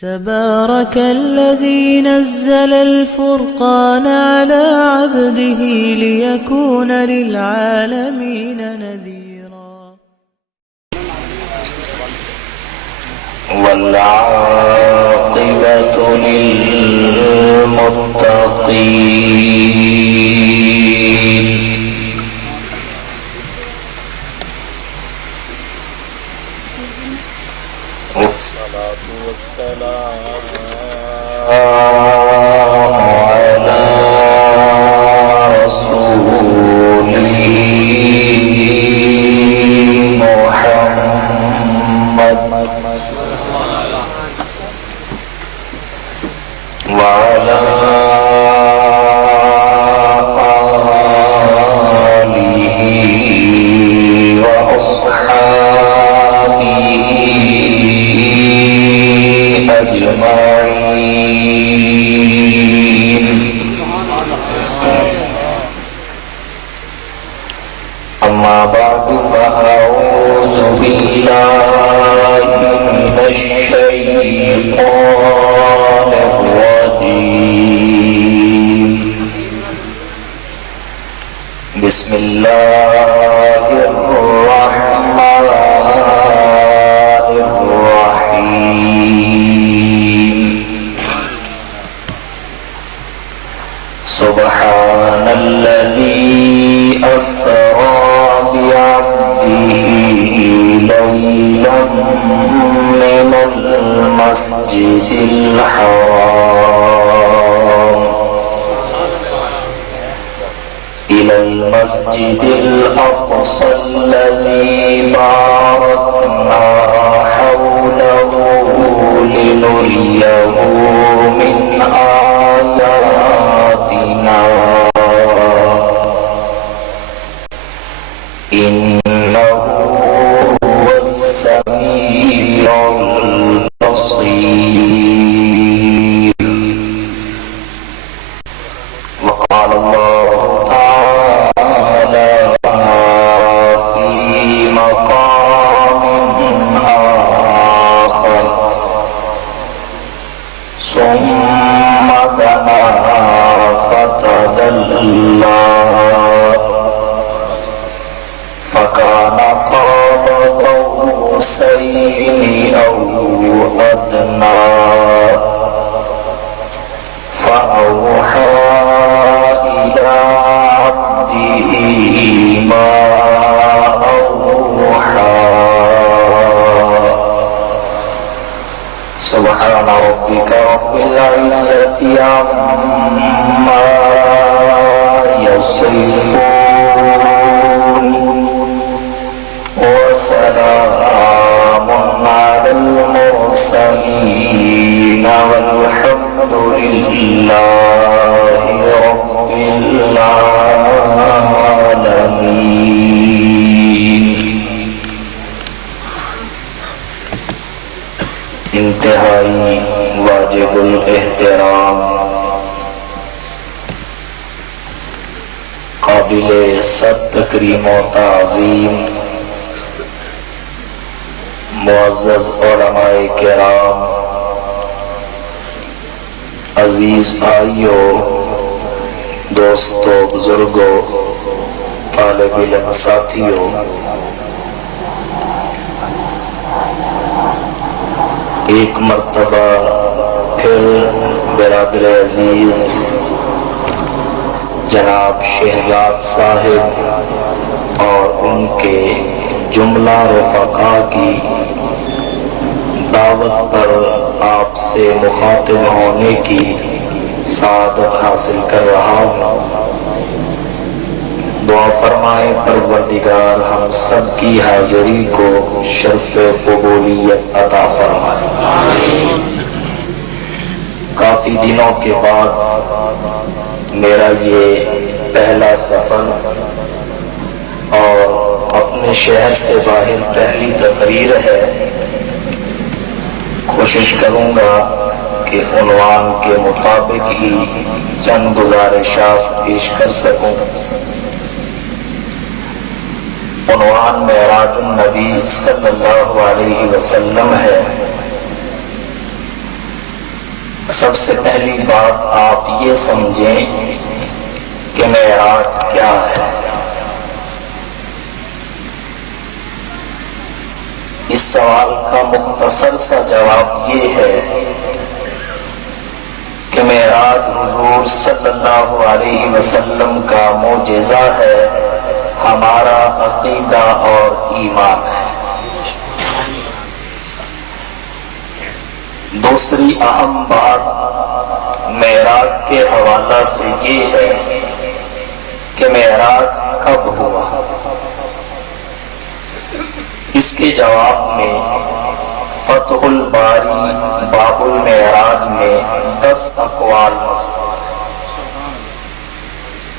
تبارك الذي نزل الفرقان على عبده ليكون للعالمين نذيرا والعاقبة للمتقين والصلاة والسلام على رسوله محمد وعلى آله وأصحابه أجمعين. أما بعد فأعوذ بالله من الشيطان الرجيم. بسم الله الرحمن الرحيم. سبحان الذي أسرى بعبده ليلا من المسجد الحرام إلى المسجد الأقصى الذي باركنا حوله لنريه من آياتنا إنه هو السميع البصير. وقال الله تعالى في مقام آخر ثم دنا فتدلى فكان قاب قوسين أو أدنى فأوحى إلى عبده ما أوحى. سبحان ربك رب العزة عما يصفون وسلام على المرسلين والحمد لله رب العالمين. انتہائی واجب الاحترام قابل صد تکریم و تعظیم معزز علماء کرام، عزیز بھائیوں، دوستوں، بزرگوں، طالب علم ساتھیوں، ایک مرتبہ پھر برادر عزیز جناب شہزاد صاحب اور ان کے جملہ رفقا کی دعوت پر آپ سے مخاطب ہونے کی سعادت حاصل کر رہا ہوں. دعا فرمائے پروردگار ہم سب کی حاضری کو شرف قبولیت عطا فرمائے. کافی دنوں کے بعد میرا یہ پہلا سفر اور اپنے شہر سے باہر پہلی تقریر ہے. کوشش کروں گا کہ عنوان کے مطابق ہی چند گزارشات پیش کر سکوں. عنوان معراج النبی صلی اللہ علیہ وسلم ہے. سب سے پہلی بات آپ یہ سمجھیں کہ معراج کیا ہے۔ اس سوال کا مختصر سا جواب یہ ہے کہ معراج حضور صلی اللہ علیہ وسلم کا معجزہ ہے، ہمارا عقیدہ اور ایمان ہے۔ دوسری اہم بات معراج کے حوالہ سے یہ ہے کہ معراج کب ہوا۔ اس کے جواب میں فتح الباری باب المعراج میں 10 اقوال مذکور،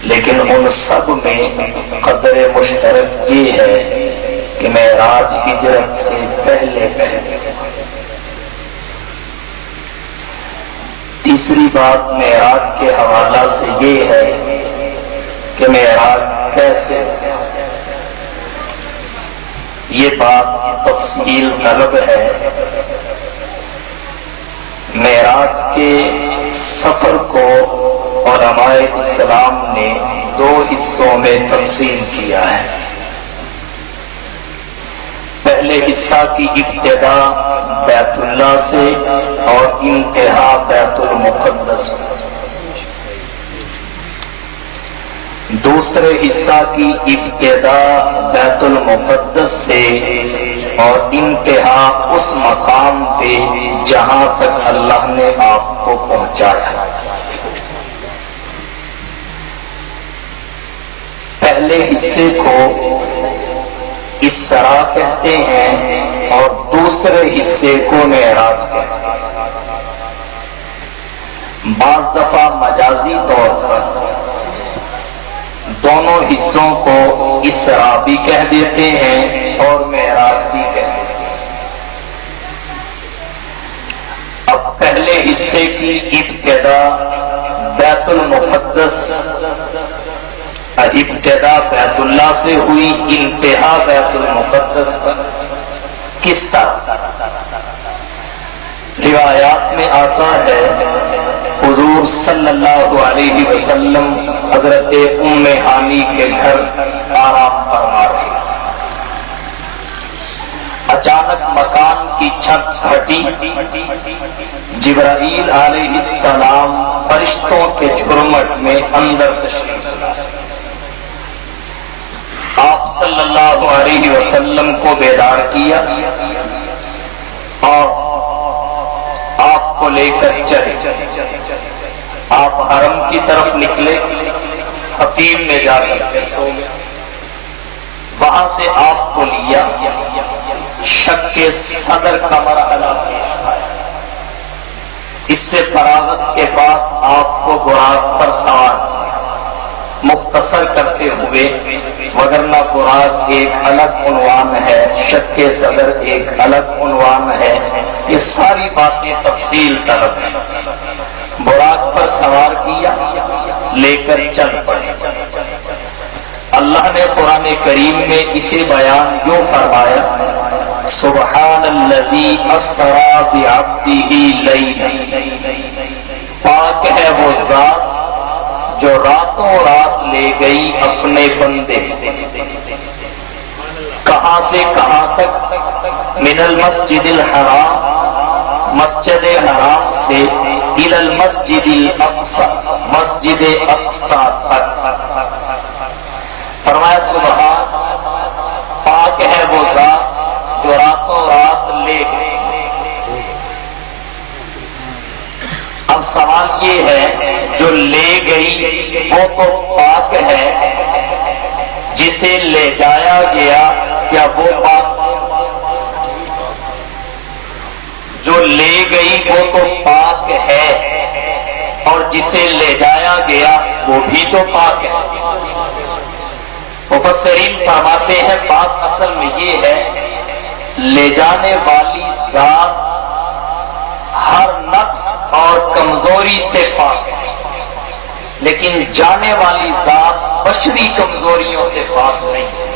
لیکن ان سب میں قدر مشترک یہ ہے کہ معراج ہجرت سے پہلے۔ تیسری بات معراج کے حوالہ سے یہ ہے کہ معراج کیسے، یہ بات تفصیل طلب ہے۔ معراج کے سفر کو علماء اسلام نے 2 حصوں میں تقسیم کیا ہے۔ پہلے حصہ کی ابتدا بیت اللہ سے اور انتہا بیت المقدس میں، دوسرے حصہ کی ابتدا بیت المقدس سے اور انتہا اس مقام پہ جہاں تک اللہ نے آپ کو پہنچایا۔ پہلے حصے کو اسراء کہتے ہیں اور دوسرے حصے کو معراج کہتے ہیں۔ بعض دفعہ مجازی طور پر دونوں حصوں کو اسراء بھی کہہ دیتے ہیں اور معراج بھی کہتے ہیں۔ اب پہلے حصے کی ابتدا بیت المقدس، ابتدا بیت اللہ سے ہوئی، انتہا بیت المقدس پر۔ کس طرح؟ روایات میں آتا ہے حضور صلی اللہ علیہ وسلم حضرت ام ہانی کے گھر آرام فرما رہے، اچانک مکان کی چھت پھٹی، جبرائیل علیہ السلام فرشتوں کے جھرمٹ میں اندر تشریف لائے، آپ صلی اللہ علیہ وسلم کو بیدار کیا اور آپ کو لے کر چلے۔ آپ حرم کی طرف نکلے، حتیم میں جا کر سو گئے، وہاں سے آپ کو لیا، شک کے صدر کا مرحلہ پیش آیا۔ اس سے فراغت کے بعد آپ کو براق پر سوار مختصر کرتے ہوئے، وگرنہ براق ایک الگ عنوان ہے، شک کے صدر ایک الگ عنوان ہے، یہ ساری باتیں تفصیل طلب ہیں۔ براق پر سوار کیا، لے کر چل پڑے۔ اللہ نے قرآن کریم میں اسے بیان یوں فرمایا، سبحان الذی اسری بعبدہ لیلا، پاک ہے وہ ذات جو راتوں رات لے گئی اپنے بندے، کہاں سے کہاں تک؟ من المسجد الحرام، مسجد حرام سے الی المسجد الاقصی، مسجد اقصی تک۔ فرمایا سبحان، پاک ہے وہ ذات جو راتوں رات لے گئی۔ اب سوال یہ ہے، جو لے گئی وہ تو پاک ہے، جسے لے جایا گیا کیا وہ پاک؟ جو لے گئی وہ تو پاک ہے اور جسے لے جایا گیا وہ بھی تو پاک ہے۔ مفسرین فرماتے ہیں بات اصل میں یہ ہے، لے جانے والی ذات ہر نقص اور کمزوری سے پاک ہے، لیکن جانے والی ذات بشری کمزوریوں سے پاک نہیں ہے۔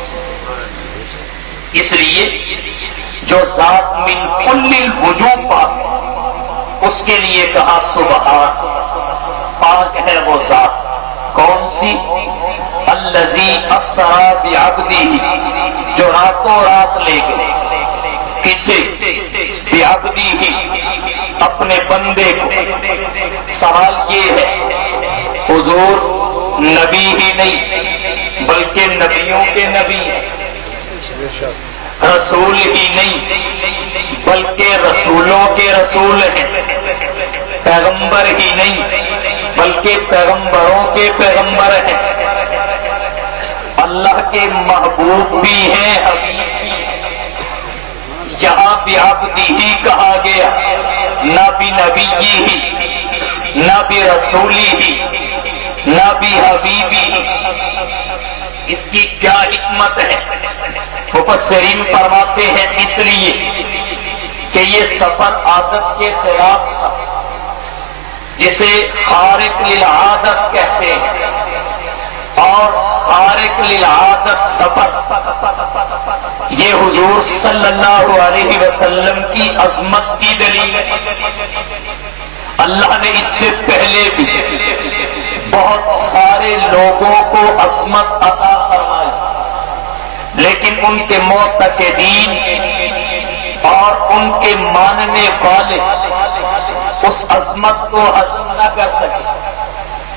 اس لیے جو ذات من کل الوجوہ پاک ہے، اس کے لیے کہا سبحان، پاک ہے وہ ذات، کون سی؟ الذی اسری بعبدہ، جو راتوں رات لے گئے، کسے؟ بعبدہ، اپنے بندے کو۔ سوال یہ ہے، حضور نبی ہی نہیں بلکہ نبیوں کے نبی ہیں، رسول ہی نہیں بلکہ رسولوں کے رسول ہیں، پیغمبر ہی نہیں بلکہ پیغمبروں کے پیغمبر ہیں، اللہ کے محبوب بھی ہیں، حبیب بھی ہیں۔ یہاں بھی عبدی ہی کہا گیا، نہ بھی نبی ہی، نہ بھی رسولی ہی، نہ بھی حبیبی ہی۔ اس کی کیا حکمت ہے؟ مفسرین فرماتے ہیں اس لیے کہ یہ سفر عادت کے خلاف تھا، جسے خارق للعادت کہتے ہیں، اور خارق للعادت سفر یہ حضور صلی اللہ علیہ وسلم کی عظمت کی دلیل ہے۔ اللہ نے اس سے پہلے بھی بہت سارے لوگوں کو عصمت عطا فرمائی، لیکن ان کے معتقدین اور ان کے ماننے والے اس عظمت کو ہضم نہ کر سکے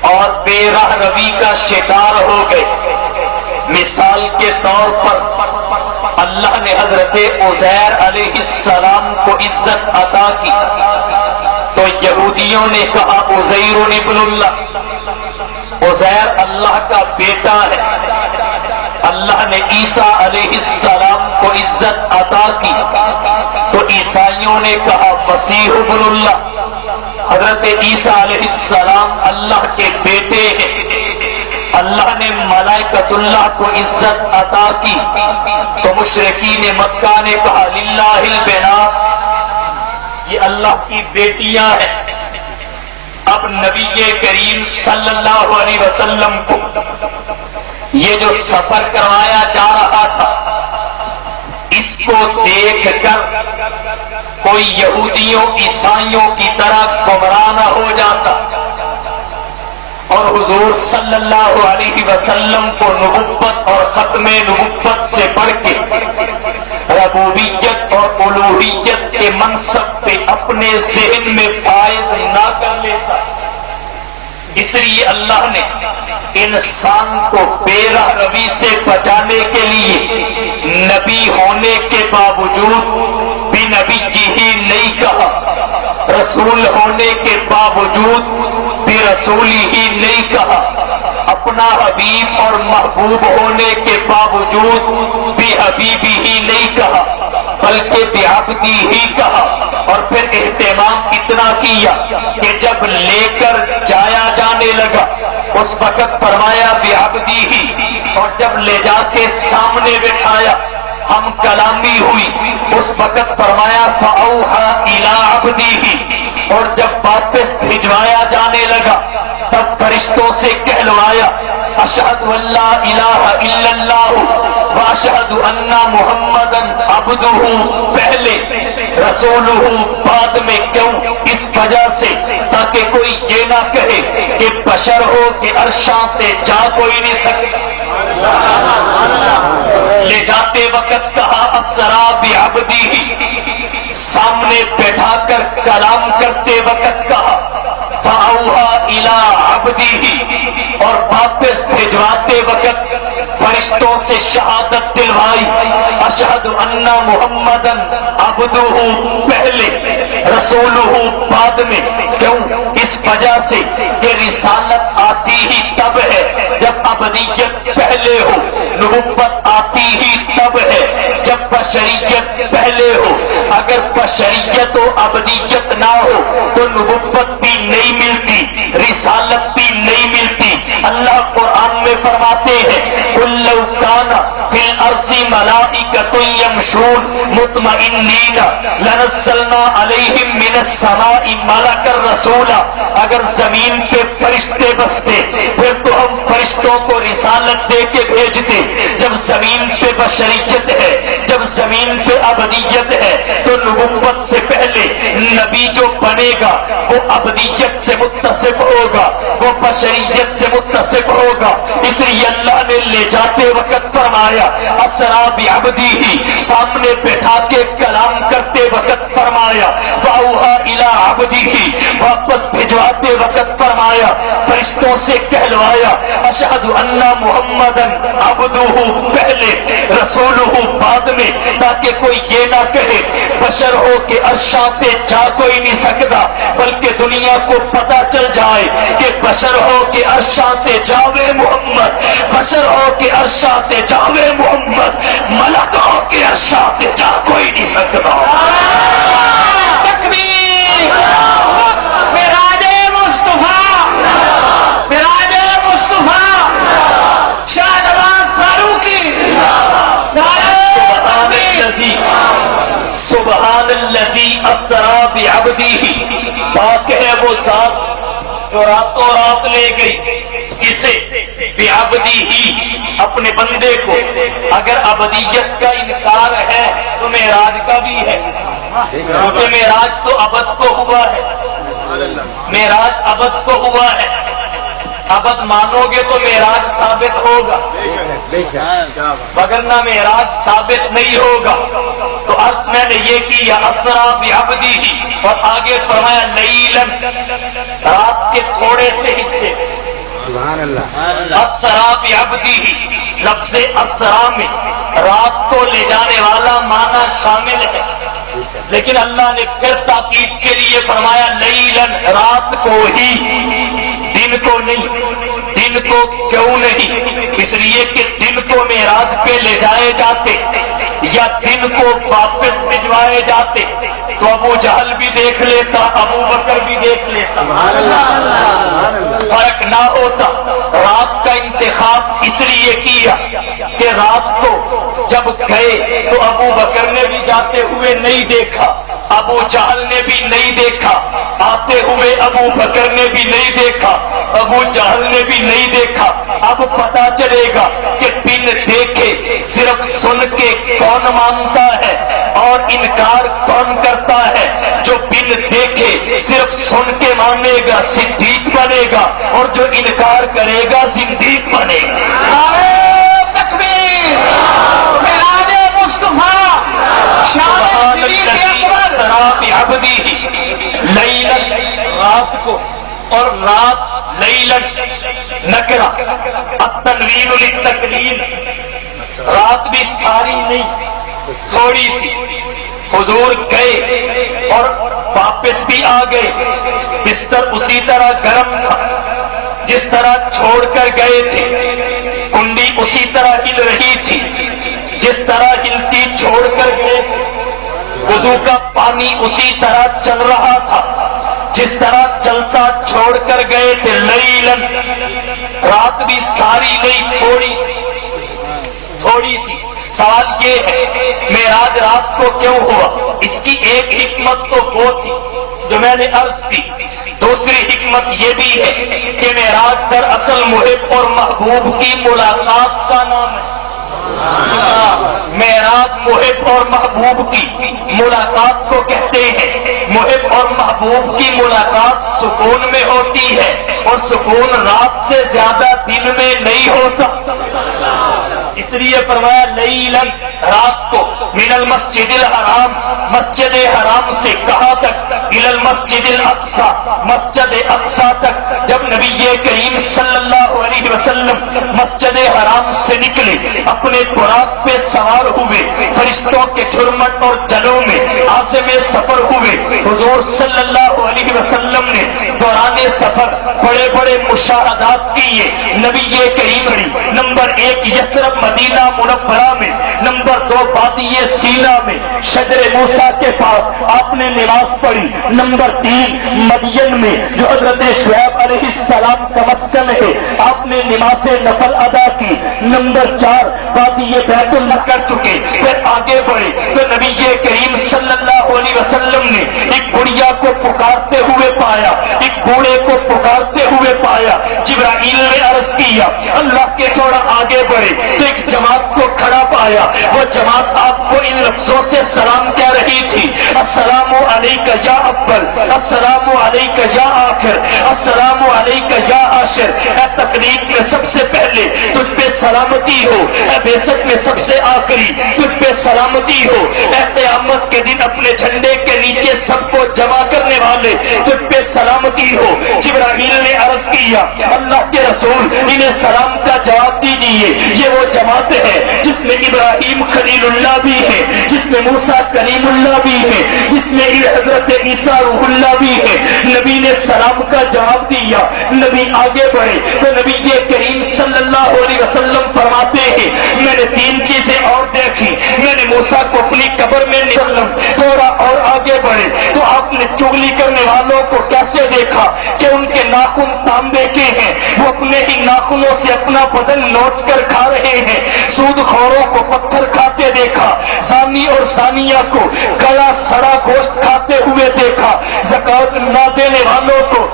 اور بے راہ روی کا شکار ہو گئے۔ مثال کے طور پر اللہ نے حضرت عزیر علیہ السلام کو عزت عطا کی تو یہودیوں نے کہا عزیر ابن اللہ، عزیر اللہ کا بیٹا ہے۔ اللہ نے عیسیٰ علیہ السلام کو عزت عطا کی تو عیسائیوں نے کہا مسیح ابن اللہ، حضرت عیسیٰ علیہ السلام اللہ کے بیٹے ہیں۔ اللہ نے ملائکۃ اللہ کو عزت عطا کی تو مشرکین مکہ نے کہا للہ البنات، یہ اللہ کی بیٹیاں ہیں۔ اب نبی کریم صلی اللہ علیہ وسلم کو یہ جو سفر کروایا جا رہا تھا، اس کو دیکھ کر کوئی یہودیوں عیسائیوں کی طرح گمراہ نہ ہو جاتا اور حضور صلی اللہ علیہ وسلم کو نبوت اور ختم نبوت سے بڑھ کے ربوبیت اور الوہیت کے منصب پہ اپنے ذہن میں فائز نہ کر لیتا۔ اس لیے اللہ نے انسان کو بے راہ روی سے بچانے کے لیے نبی ہونے کے باوجود بھی نبی ہی نہیں کہا، رسول ہونے کے باوجود بھی رسولی ہی نہیں کہا، اپنا حبیب اور محبوب ہونے کے باوجود بھی حبیبی ہی نہیں کہا بلکہ بعبدی ہی کہا۔ اور پھر اہتمام اتنا کیا کہ جب لے کر جایا جانے لگا اس وقت فرمایا بعبدی ہی، اور جب لے جا کے سامنے بٹھایا ہم کلامی ہوئی اس وقت فرمایا فأوحى إلى عبده، اور جب واپس بھجوایا جانے لگا تب فرشتوں سے کہلوایا اشہد ان لا الہ الا اللہ واشہد ان محمدا عبدہ پہلے رسولہ بعد میں۔ کیوں؟ اس وجہ سے تاکہ کوئی یہ نہ کہے کہ بشر ہو کہ عرشاں سے جا کوئی نہیں سکتا۔ لے جاتے وقت کہا اسرا بعبدہ، سامنے بیٹھا کر کلام کرتے وقت کہا فأوحى إلى عبده، اور واپس بھجواتے وقت فرشتوں سے شہادت دلوائی اشہد ان محمدا عبدہ پہلے رسولہ بعد میں۔ کیوں؟ اس وجہ سے کہ رسالت آتی ہی تب ہے جب عبدیت پہلے ہو، نبوت آتی ہی تب ہے جب بشریت پہلے ہو۔ اگر بشریت و عبدیت نہ ہو تو نبوت بھی نہیں ملتی، رسالت بھی نہیں ملتی۔ اللہ قرآن میں فرماتے ہیں قُل لَّوْ كَانَ فِي الْأَرْضِ مَلَائِكَةٌ يَمْشُونَ مُطْمَئِنِّينَ لَنَزَّلْنَا عَلَيْهِم مِّنَ السَّمَاءِ مَلَكًا رَّسُولًا، اگر زمین پہ فرشتے بستے پھر تو ہم فرشتوں کو رسالت دے کے بھیجتے. جب زمین پہ بشریت ہے، جب زمین پہ ابدیت ہے، تو نبوت سے پہلے نبی جو بنے گا وہ ابدیت سے متصف ہوگا، وہ بشریت سے متصف ہوگا. اس لیے اللہ نے لے جاتے وقت فرمایا اسرا بعبدہ، سامنے بٹھا کے کلام کرتے وقت فرمایا واوحی الی عبدہ، واپس بھجواتے وقت فرمایا فرشتوں سے کہلوایا اشہد ان محمدن عبدہ پہلے رسولہ بعد میں، تاکہ کوئی یہ نہ کہے بشر ہو کہ عرشاں پہ جا کوئی نہیں سکتا، بلکہ دنیا کو پتا چل جائے کہ بشر ہو کہ عرشاں پہ جاوے محمد، بشر ہو کہ عرشاں پہ جاوے محمد، ملک ہو کہ عرشاں پہ جا کوئی نہیں سکتا. تکبیر، معراج مصطفیٰ، معراج مصطفیٰ، شاہ نواز فاروقی، نعرہ تکبیر. سبحان الذی اسرا بعبدہ، پاک ہے وہ ذات جو راتوں رات لے گئی کسے؟ بعبدہ، اپنے بندے کو. اگر ابدیت کا انکار ہے تو معراج کا بھی ہے، کیونکہ معراج تو ابد کو ہوا ہے، معراج ابد کو ہوا ہے. ابد مانو گے تو معراج ثابت ہوگا، وگرنہ معراج ثابت نہیں ہوگا. تو عرض میں نے یہ کیا اسرا بعبدہ، اور آگے فرمایا لیلاً، رات کے تھوڑے سے حصے. اسرا بعبدہ، لفظ اسرا میں رات کو لے جانے والا معنی شامل ہے، لیکن اللہ نے پھر تاکید کے لیے فرمایا لیلاً، رات کو ہی، دن کو نہیں. دن کو کیوں نہیں؟ اس لیے کہ دن کو معراج پہ لے جائے جاتے یا دن کو واپس بھجوائے جاتے تو ابو جہل بھی دیکھ لیتا، ابو بکر بھی دیکھ لیتا، فرق نہ ہوتا. رات کا انتخاب اس لیے کیا کہ رات کو جب گئے تو ابو بکر نے بھی جاتے ہوئے نہیں دیکھا، ابو جہل نے بھی نہیں دیکھا، آتے ہوئے ابو بکر نے بھی نہیں دیکھا، ابو جہل نے بھی نہیں دیکھا. اب پتا چلے گا کہ بن دیکھے صرف سن کے کون مانتا ہے اور انکار کون کرتا ہے. جو بن دیکھے صرف سن کے مانے گا صدیق بنے گا، اور جو انکار کرے گا زندیق بنے گا. نعرہ تکبیر، معراج مصطفیٰ، شان صدیق اکبر. لیلاً، رات کو، اور رات لیلاً نکرہ، التنوین للتکلیل، رات بھی ساری نہیں تھوڑی سی. حضور گئے اور واپس بھی آ گئے، بستر اسی طرح گرم تھا جس طرح چھوڑ کر گئے تھے، کنڈی اسی طرح ہل رہی تھی جس طرح ہلتی چھوڑ کر گئے تھے، وضو کا پانی اسی طرح چل رہا تھا جس طرح چلتا چھوڑ کر گئے تھے. لیلاً، رات بھی ساری نہیں تھوڑی سی. سوال یہ ہے معراج رات کو کیوں ہوا؟ اس کی ایک حکمت تو وہ تھی جو میں نے عرض کی، دوسری حکمت یہ بھی ہے کہ معراج دراصل محب اور محبوب کی ملاقات کا نام ہے. معراج محب اور محبوب کی ملاقات کو کہتے ہیں. محب اور محبوب کی ملاقات سکون میں ہوتی ہے، اور سکون رات سے زیادہ دن میں نہیں ہوتا. اس لیے فرمایا لیلاً، رات کو. من المسجد الحرام، مسجد حرام سے کہاں تک؟ الی المسجد الاقصی، مسجد اقصی تک. جب نبی کریم صلی اللہ علیہ وسلم مسجد حرام سے نکلے، اپنے براق پہ سوار ہوئے، فرشتوں کے جھرمٹ اور جلوں میں عازم سفر ہوئے. حضور صلی اللہ علیہ وسلم نے دوران سفر بڑے بڑے مشاہدات کیے. نبی کریم نمبر 1 یثرب مدینہ منورہ میں، نمبر 2 وادی سینا میں شجر موسیٰ کے پاس آپ نے نماز پڑھی. نمبر 3 مدین میں جو حضرت شعیب علیہ السلام کا مسکن ہے، آپ نے نماز نفل ادا کی. نمبر 4 وادی بیت اللہ کر چکے. پھر آگے بڑھے تو نبی کریم صلی اللہ علیہ وسلم نے ایک بڑھیا کو پکارتے ہوئے پایا، ایک بوڑھے کو پکارتے ہوئے پایا. جبرائیل نے عرض عرض کیا اللہ کے تھوڑا آگے بڑھے تو ایک جماعت کو کھڑا پایا. وہ جماعت آپ کو ان لفظوں سے سلام کہہ رہی تھی: السلام علیک یا اول، السلام علیک یا آخر، السلام علیک یا عاشر. اے تقریب میں سب سے پہلے تجھ پہ سلامتی ہو، اے بعثت میں سب سے آخری تجھ پہ سلامتی ہو، اے قیامت کے دن اپنے جھنڈے کے نیچے سب کو جمع کرنے والے تجھ پہ سلامتی ہو. جبرائیل نے عرض کیا اللہ کے رسول انہیں سلام کا جواب دیجیے. یہ وہ جماعت ہے جس میں ابراہیم خلیل اللہ بھی ہے، جس میں موسیٰ کلیم اللہ بھی ہے، جس میں حضرت عیسیٰ روح اللہ بھی ہے. نبی نے سلام کا جواب دیا. نبی آگے بڑھے تو نبی کریم صلی اللہ علیہ وسلم فرماتے ہیں میں نے 3 چیزیں اور دیکھی. میں نے موسیٰ کو اپنی قبر میں نکلم. تھوڑا اور آگے بڑھے تو آپ نے چغلی کرنے والوں کو کیسے دیکھا کہ ان کے ناخن تانبے کے ہیں، وہ اپنے ہی ناخنوں سے اپنا بدن نوچ کر کھا رہے ہیں. سود خوروں کو پتھر کھاتے دیکھا، زانی اور زانیہ کو گلا سڑا گوشت کھاتے ہوئے دیکھا. زکات نہ دینے والوں کو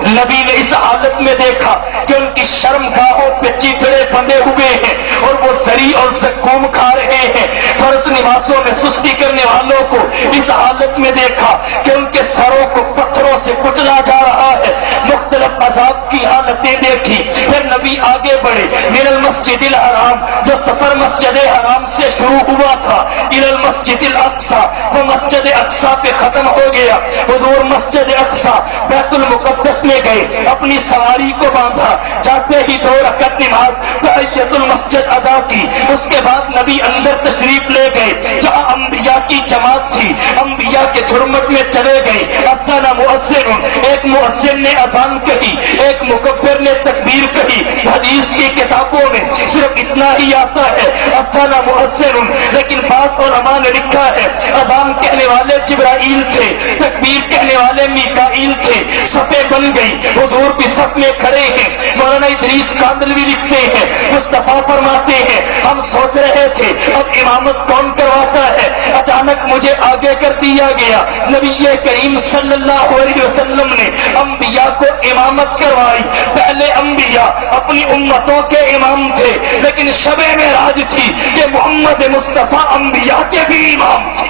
نبی نے اس حالت میں دیکھا کہ ان کی شرم گاہوں پہ چیتڑے بندے ہوئے ہیں اور وہ زری اور زکوم کھا رہے ہیں. فرض نمازوں میں سستی کرنے والوں کو اس حالت میں دیکھا کہ ان کے سروں کو پتھروں سے کچلا جا رہا ہے. مختلف عذاب کی حالتیں دیکھی. پھر نبی آگے بڑھے. من المسجد الحرام جو سفر مسجد حرام سے شروع ہوا تھا الى المسجد الاقصی وہ مسجد اقصی پہ ختم ہو گیا. حضور مسجد اقصی بیت المقدس میں گئے، اپنی سواری کو باندھا، جاتے ہی 2 رکعت نماز تحیت المسجد ادا کی. اس کے بعد نبی اندر تشریف لے گئے جہاں انبیاء کی جماعت تھی. انبیاء کے جھرمٹ میں چلے گئے. اذن مؤذن، ایک مؤذن نے اذان کہی، ایک مکبر نے تکبیر کہی. حدیث کی کتابوں میں صرف اتنا ہی آتا ہے اذن مؤذن، لیکن بعض علماء نے لکھا ہے اذان کہنے والے جبرائیل تھے، تکبیر کہنے والے میکائیل تھے. صفیں بن گئی، حضور بھی صف میں کھڑے ہیں. مولانا ادریس کاندلوی لکھتے ہیں مصطفیٰ فرماتے ہیں ہم سوچ رہے تھے اب امامت کون کرواتا ہے، اچانک مجھے آگے کر دیا گیا. نبی کریم صلی اللہ علیہ وسلم نے انبیاء کو امامت کروائی. پہلے انبیاء اپنی امتوں کے امام تھے، لیکن شب معراج تھی کہ محمد مصطفیٰ انبیاء کے بھی امام تھے.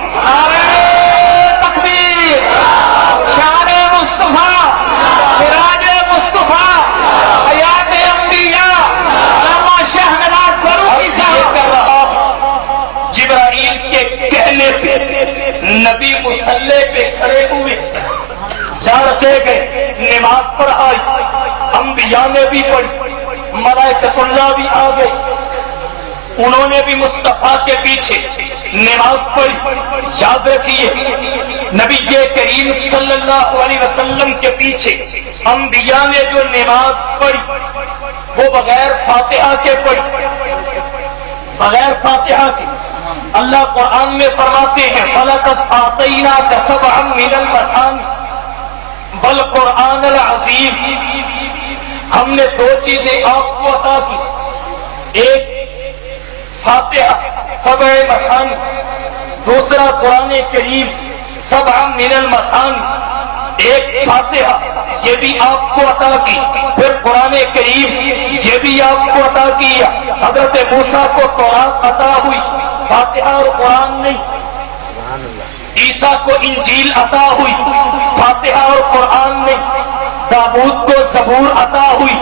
تکبیر، شان مصطفیٰ، معراج مصطفیٰ، حیات انبیاء، علامہ شاہ نواز فاروقی صاحب کر رہا ہوں. جبرائیل کے کہنے پہ نبی مصلی پہ کھڑے ہوئے، جہاں سے گئے، نماز پڑھائی. انبیاء نے بھی پڑھی، ملائکۃ اللہ بھی آ گئی، انہوں نے بھی مصطفیٰ کے پیچھے نماز پڑھی. یاد رکھیے نبی کریم صلی اللہ علیہ وسلم کے پیچھے انبیاء نے جو نماز پڑھی وہ بغیر فاتحہ کے پڑھی، بغیر فاتحہ کے. اللہ قرآن میں فرماتے ہیں فَلَقَدْ آتَيْنَاكَ سَبْعًا مِنَ الْمَثَانِي وَالْقُرْآنَ الْعَظِيمِ. ہم نے 2 چیزیں آپ کو عطا کی، ایک فاتحہ 7 مثانی، دوسرا قرآن کریم 7 من المثانی. ایک فاتحہ یہ بھی آپ کو عطا کی، پھر قرآن کریم یہ بھی آپ کو عطا کیا. حضرت موسیٰ کو تورات عطا ہوئی، فاتحہ اور قرآن نہیں. عیسیٰ کو انجیل عطا ہوئی، فاتحہ اور قرآن نہیں. داؤد کو زبور عطا ہوئی،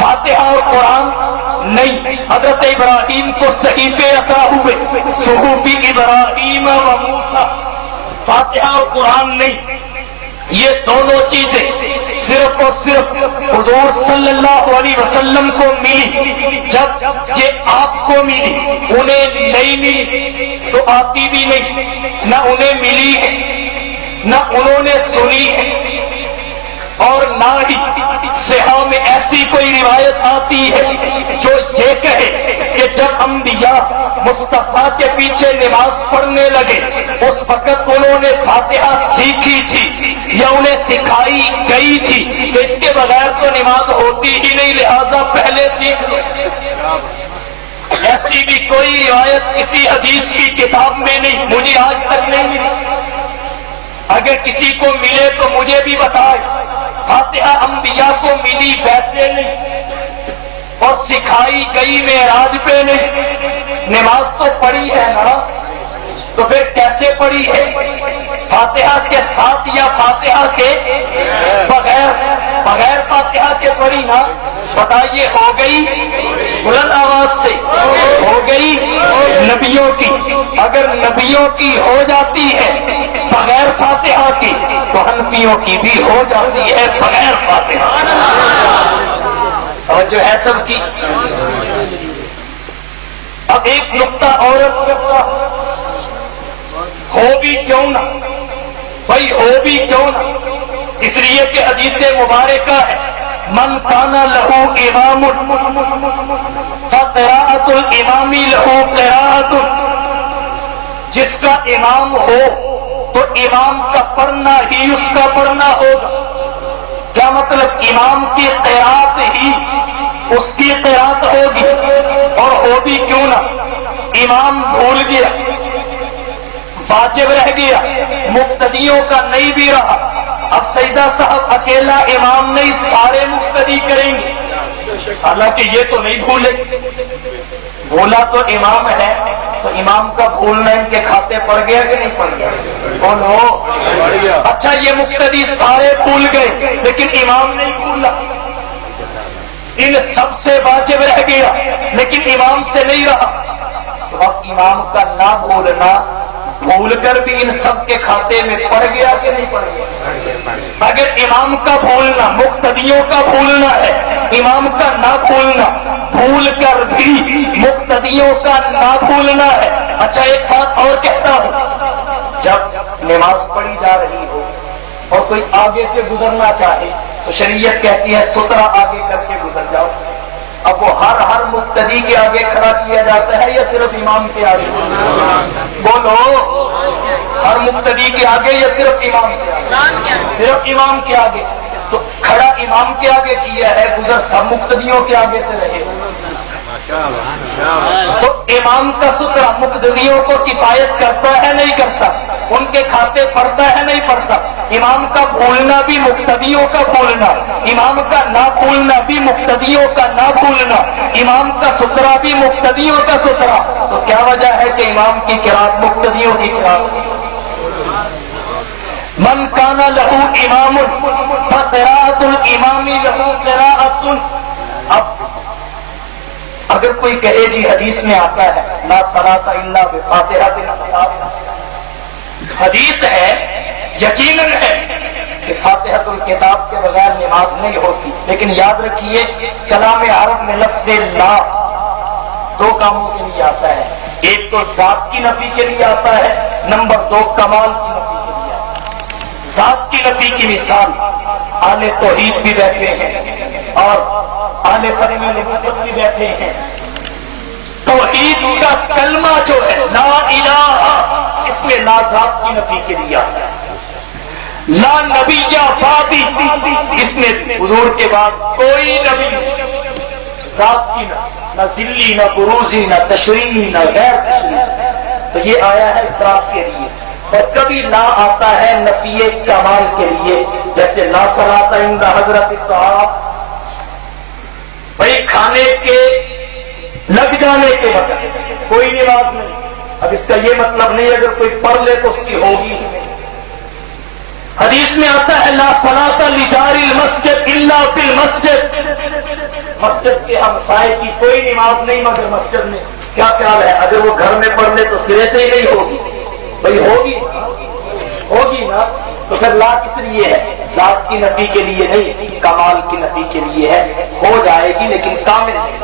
فاتحہ اور قرآن نہیں. حضرت ابراہیم کو صحیفے عطا ہوئے، صحف ابراہیم و موسیٰ، فاتحہ اور قرآن نہیں. یہ دونوں چیزیں صرف اور صرف حضور صلی اللہ علیہ وسلم کو ملی. جب یہ آپ کو ملی، انہیں نہیں ملی تو آتی بھی نہیں، نہ انہیں ملی ہے نہ انہوں نے سنی ہے، اور نہ ہی صحابہ میں ایسی کوئی روایت آتی ہے جو یہ کہے کہ جب انبیاء مصطفیٰ کے پیچھے نماز پڑھنے لگے اس وقت انہوں نے فاتحہ سیکھی تھی یا انہیں سکھائی گئی تھی. اس کے بغیر تو نماز ہوتی ہی نہیں، لہذا پہلے سیکھ لو. ایسی بھی کوئی روایت کسی حدیث کی کتاب میں نہیں، مجھے آج تک نہیں ملی. اگر کسی کو ملے تو مجھے بھی بتائے. فاتحہ انبیاء کو ملی ویسے نہیں، اور سکھائی گئی معراج پہ نہیں. نماز تو پڑھی ہے نا، تو پھر کیسے پڑھی ہے؟ فاتحہ کے ساتھ یا فاتحہ کے بغیر؟ بغیر فاتحہ کے پڑھی نا. بتائیے ہو گئی؟ بلند آواز سے ہو گئی نبیوں کی. اگر نبیوں کی ہو جاتی ہے بغیر فاتحہ کی تو حنفیوں کی بھی ہو جاتی ہے بغیر فاتحہ. اور جو ہے سب کی. اب ایک نقطہ عورت ہو بھی کیوں نہ بھائی، ہو بھی کیوں نہ، اس لیے کہ حدیث مبارکہ ہے من کان لہو امام فقراءۃ الامام لہو قراءۃ. جس کا امام ہو تو امام کا پڑھنا ہی اس کا پڑھنا ہوگا. کیا مطلب؟ امام کی قراءت ہی اس کی قراءت ہوگی. اور ہو بھی کیوں نہ، امام بھول گیا، واجب رہ گیا، مقتدیوں کا نہیں بھی رہا. اب سیدہ صاحب اکیلا امام نہیں، سارے مقتدی کریں گے. حالانکہ یہ تو نہیں بھولے، بھولا تو امام ہے، تو امام کا بھولنا ان کے کھاتے پڑ گیا کہ نہیں پڑ گیا؟ بولو. اچھا یہ مقتدی سارے بھول گئے لیکن امام نہیں بھولا. ان سب سے واجب رہ گیا لیکن امام سے نہیں رہا. تو اب امام کا نہ بھولنا بھول کر بھی ان سب کے کھاتے میں پڑ گیا کہ نہیں پڑ گیا؟ اگر امام کا بھولنا مقتدیوں کا بھولنا ہے، امام کا نہ بھولنا بھول کر بھی مقتدیوں کا نہ بھولنا ہے. اچھا ایک بات اور کہتا ہوں، جب نماز پڑھی جا رہی ہو اور کوئی آگے سے گزرنا چاہے تو شریعت کہتی ہے سترہ آگے کر کے گزر جاؤ. اب وہ ہر مقتدی کے آگے کھڑا کیا جاتا ہے یا صرف امام کے آگے؟ بولو، ہر مقتدی کے آگے یا صرف امام کے آگے؟ صرف امام کے آگے. تو کھڑا امام کے آگے کیا ہے، گزر سب مقتدیوں کے آگے سے رہے. تو امام کا سترہ مقتدیوں کو کفایت کرتا ہے نہیں کرتا؟ ان کے کھاتے پڑتا ہے نہیں پڑتا؟ امام کا بھولنا بھی مقتدیوں کا بھولنا، امام کا نہ بھولنا بھی مقتدیوں کا نہ بھولنا، امام کا سترہ بھی مقتدیوں کا سترہ. تو کیا وجہ ہے کہ امام کی قرات مقتدیوں کی قرات؟ من کان لہو امام فقراءۃ الامام لہو قراءۃ. اب اگر کوئی کہے جی حدیث میں آتا ہے لا صلاۃ الا بفاتحۃ الکتاب، حدیث ہے، یقیناً ہے کہ فاتحۃ الکتاب کے بغیر نماز نہیں ہوتی. لیکن یاد رکھیے کلام عرب میں لفظ لا دو کاموں کے لیے آتا ہے. ایک تو ذات کی نفی کے لیے آتا ہے، نمبر دو کمال کی نفی کے لیے آتا ہے. ذات کی نفی کی مثال اہل توحید بھی بیٹھے ہیں اور اہل ختم نبوت بھی بیٹھے ہیں. توحید کا کلمہ جو ہے لا الہ، اس میں لا ذات کی نفی کے لیے آتا ہے. لا نبی بعدی، اس میں حضور کے بعد کوئی نبی، ذات کی نہ ذلی نہ بروزی نہ تشریعی نہ غیر تشریعی. تو یہ آیا ہے ذات کے لیے. اور کبھی لا آتا ہے نفی کمال کے لیے، جیسے لا صلاۃ عند حضرت الطعام، بھائی کھانے کے لگ جانے کے وقت کوئی نماز نہیں. اب اس کا یہ مطلب نہیں اگر کوئی پڑھ لے تو اس کی ہوگی ہی نہیں. حدیث میں آتا ہے لا صلاۃ لجار المسجد الا فی المسجد، مسجد کے ہمسائے کی کوئی نماز نہیں مگر مسجد میں. کیا خیال ہے اگر وہ گھر میں پڑھ لے تو سرے سے ہی نہیں ہوگی؟ بھائی ہوگی نا. تو پھر لا کس لیے ہے؟ ذات کی نفی کے لیے نہیں، کمال کی نفی کے لیے ہے. ہو جائے گی لیکن کامل نہیں.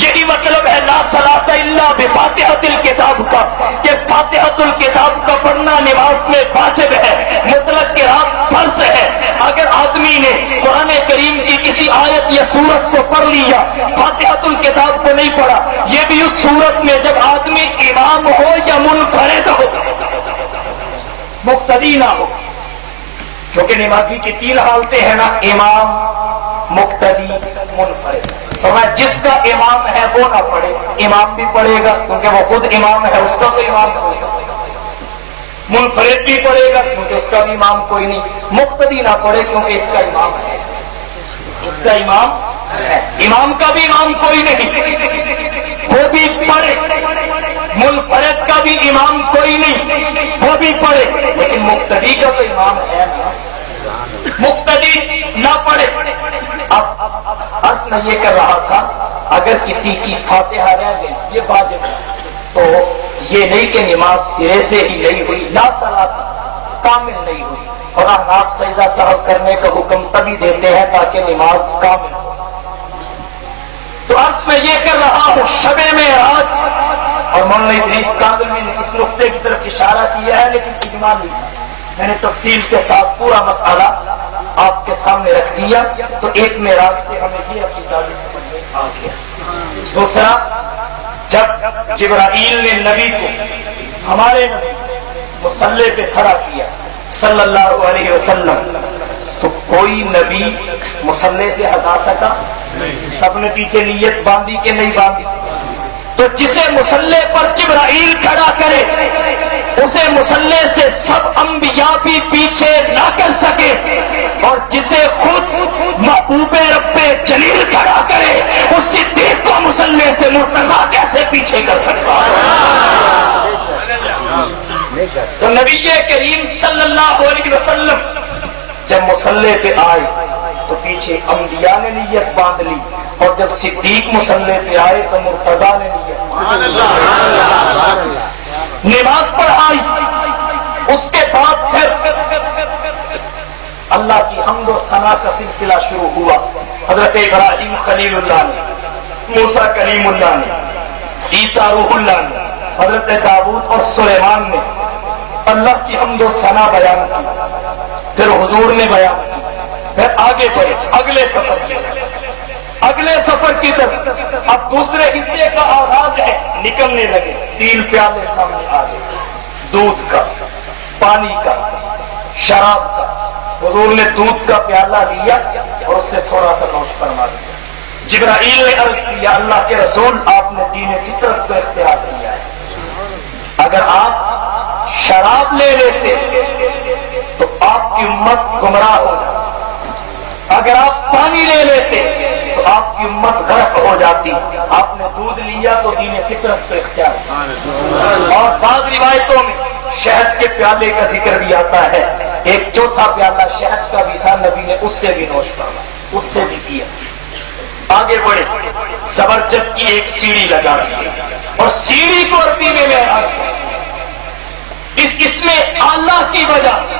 یہی مطلب ہے لا صلاۃ الا بفاتحۃ الکتاب کا، کہ فاتحۃ الکتاب کا پڑھنا نماز میں واجب ہے، مطلق قرات فرض ہے. اگر آدمی نے قرآن کریم کی کسی آیت یا سورت کو پڑھ لیا، فاتحۃ الکتاب کو نہیں پڑھا، یہ بھی اس صورت میں جب آدمی امام ہو یا منفرد ہو، مقتدی نہ ہو. کیونکہ نمازی کی تین حالتیں ہیں نا، امام، مقتدی، منفرد. تو میں جس کا امام ہے وہ نہ پڑھے، امام بھی پڑھے گا کیونکہ وہ خود امام ہے، اس کا تو امام ہوگا. منفرد بھی پڑھے گا کیونکہ اس کا بھی امام کوئی نہیں. مقتدی نہ پڑھے کیونکہ اس کا امام ہے، اس کا امام امام کا بھی امام کوئی نہیں، وہ بھی پڑھے، منفرد کا بھی امام کوئی نہیں، وہ بھی پڑھے، لیکن مقتدی کا تو امام ہے نا، مقتدی نہ پڑھے۔ اب عرض میں یہ کر رہا تھا، اگر کسی کی فاتحہ رہ گئی یہ واجب ہے، تو یہ نہیں کہ نماز سرے سے ہی نہیں ہوئی، لا صلاۃ کامل نہیں ہوئی، اور آپ سجدہ سہو کرنے کا حکم تبھی دیتے ہیں تاکہ نماز کامل ہو۔ تو عرض میں یہ کر رہا ہوں، شب معراج، اور مولانا ادریس کاندلوی نے اس نقطے کی طرف اشارہ کیا ہے، لیکن اجمال نہیں، میں نے تفصیل کے ساتھ پورا مسئلہ آپ کے سامنے رکھ دیا، تو ایک معراج سے ہمیں یہ عقیدہ بھی سمجھ میں آ گیا۔ دوسرا، جب جبرائیل نے نبی کو، ہمارے نبی مصلی پہ کھڑا کیا صلی اللہ علیہ وسلم، تو کوئی نبی مصلی سے ہٹا سکا؟ سب نے پیچھے نیت باندھی کہ نہیں باندھی؟ تو جسے مصلی پر جبرائیل کھڑا کرے، اسے مصلی سے سب انبیاء بھی پیچھے نہ کر سکے، اور جسے خود محبوب رب جلیل کھڑا کرے، اس صدیق کو مصلی سے مرتضیٰ کیسے پیچھے کر سکتا؟ تو نبی کریم صلی اللہ علیہ وسلم جب مصلی پہ آئے تو پیچھے انبیاء نے نیت باندھ لی، اور جب صدیق مصلی پہ آئے تو مرتضیٰ نے نیت باندھ لی، نماز پڑھائی۔ اس کے بعد پھر اللہ کی حمد و ثنا کا سلسلہ شروع ہوا۔ حضرت ابراہیم خلیل اللہ نے، موسیٰ کلیم اللہ نے، عیسیٰ روح اللہ نے، حضرت داؤد اور سلیمان نے اللہ کی حمد و ثنا بیان کی، پھر حضور نے بیان کی، پھر آگے بڑھے اگلے سفر کی طرف، اگلے سفر کی طرف۔ اب دوسرے حصے کا آغاز ہے، نکلنے لگے، 3 پیالے سامنے آ گئے، دودھ کا، پانی کا، شراب کا۔ حضور نے دودھ کا پیالہ لیا اور اس سے تھوڑا سا نوش فرما دیا۔ جبرائیل نے عرض کیا، اللہ کے رسول آپ نے دین فطرت کو اختیار کیا ہے، اگر آپ شراب لے لیتے تو آپ کی امت گمراہ ہو جاتی، اگر آپ پانی لے لیتے تو آپ کی امت غرق ہو جاتی۔ آپ نے دودھ لیا تو دین فطرت کو اختیار کیا۔ اور بعض روایتوں میں شہد کے پیالے کا ذکر بھی آتا ہے، ایک چوتھا پیالہ شہد کا بھی تھا، نبی نے اس سے بھی نوش فرمایا، اس سے بھی کیا۔ آگے بڑھے، زبرجد کی ایک سیڑھی لگا دی، اور سیڑھی کو عربی میں معراج کہتے ہیں۔ اس میں اللہ کی وجہ سے،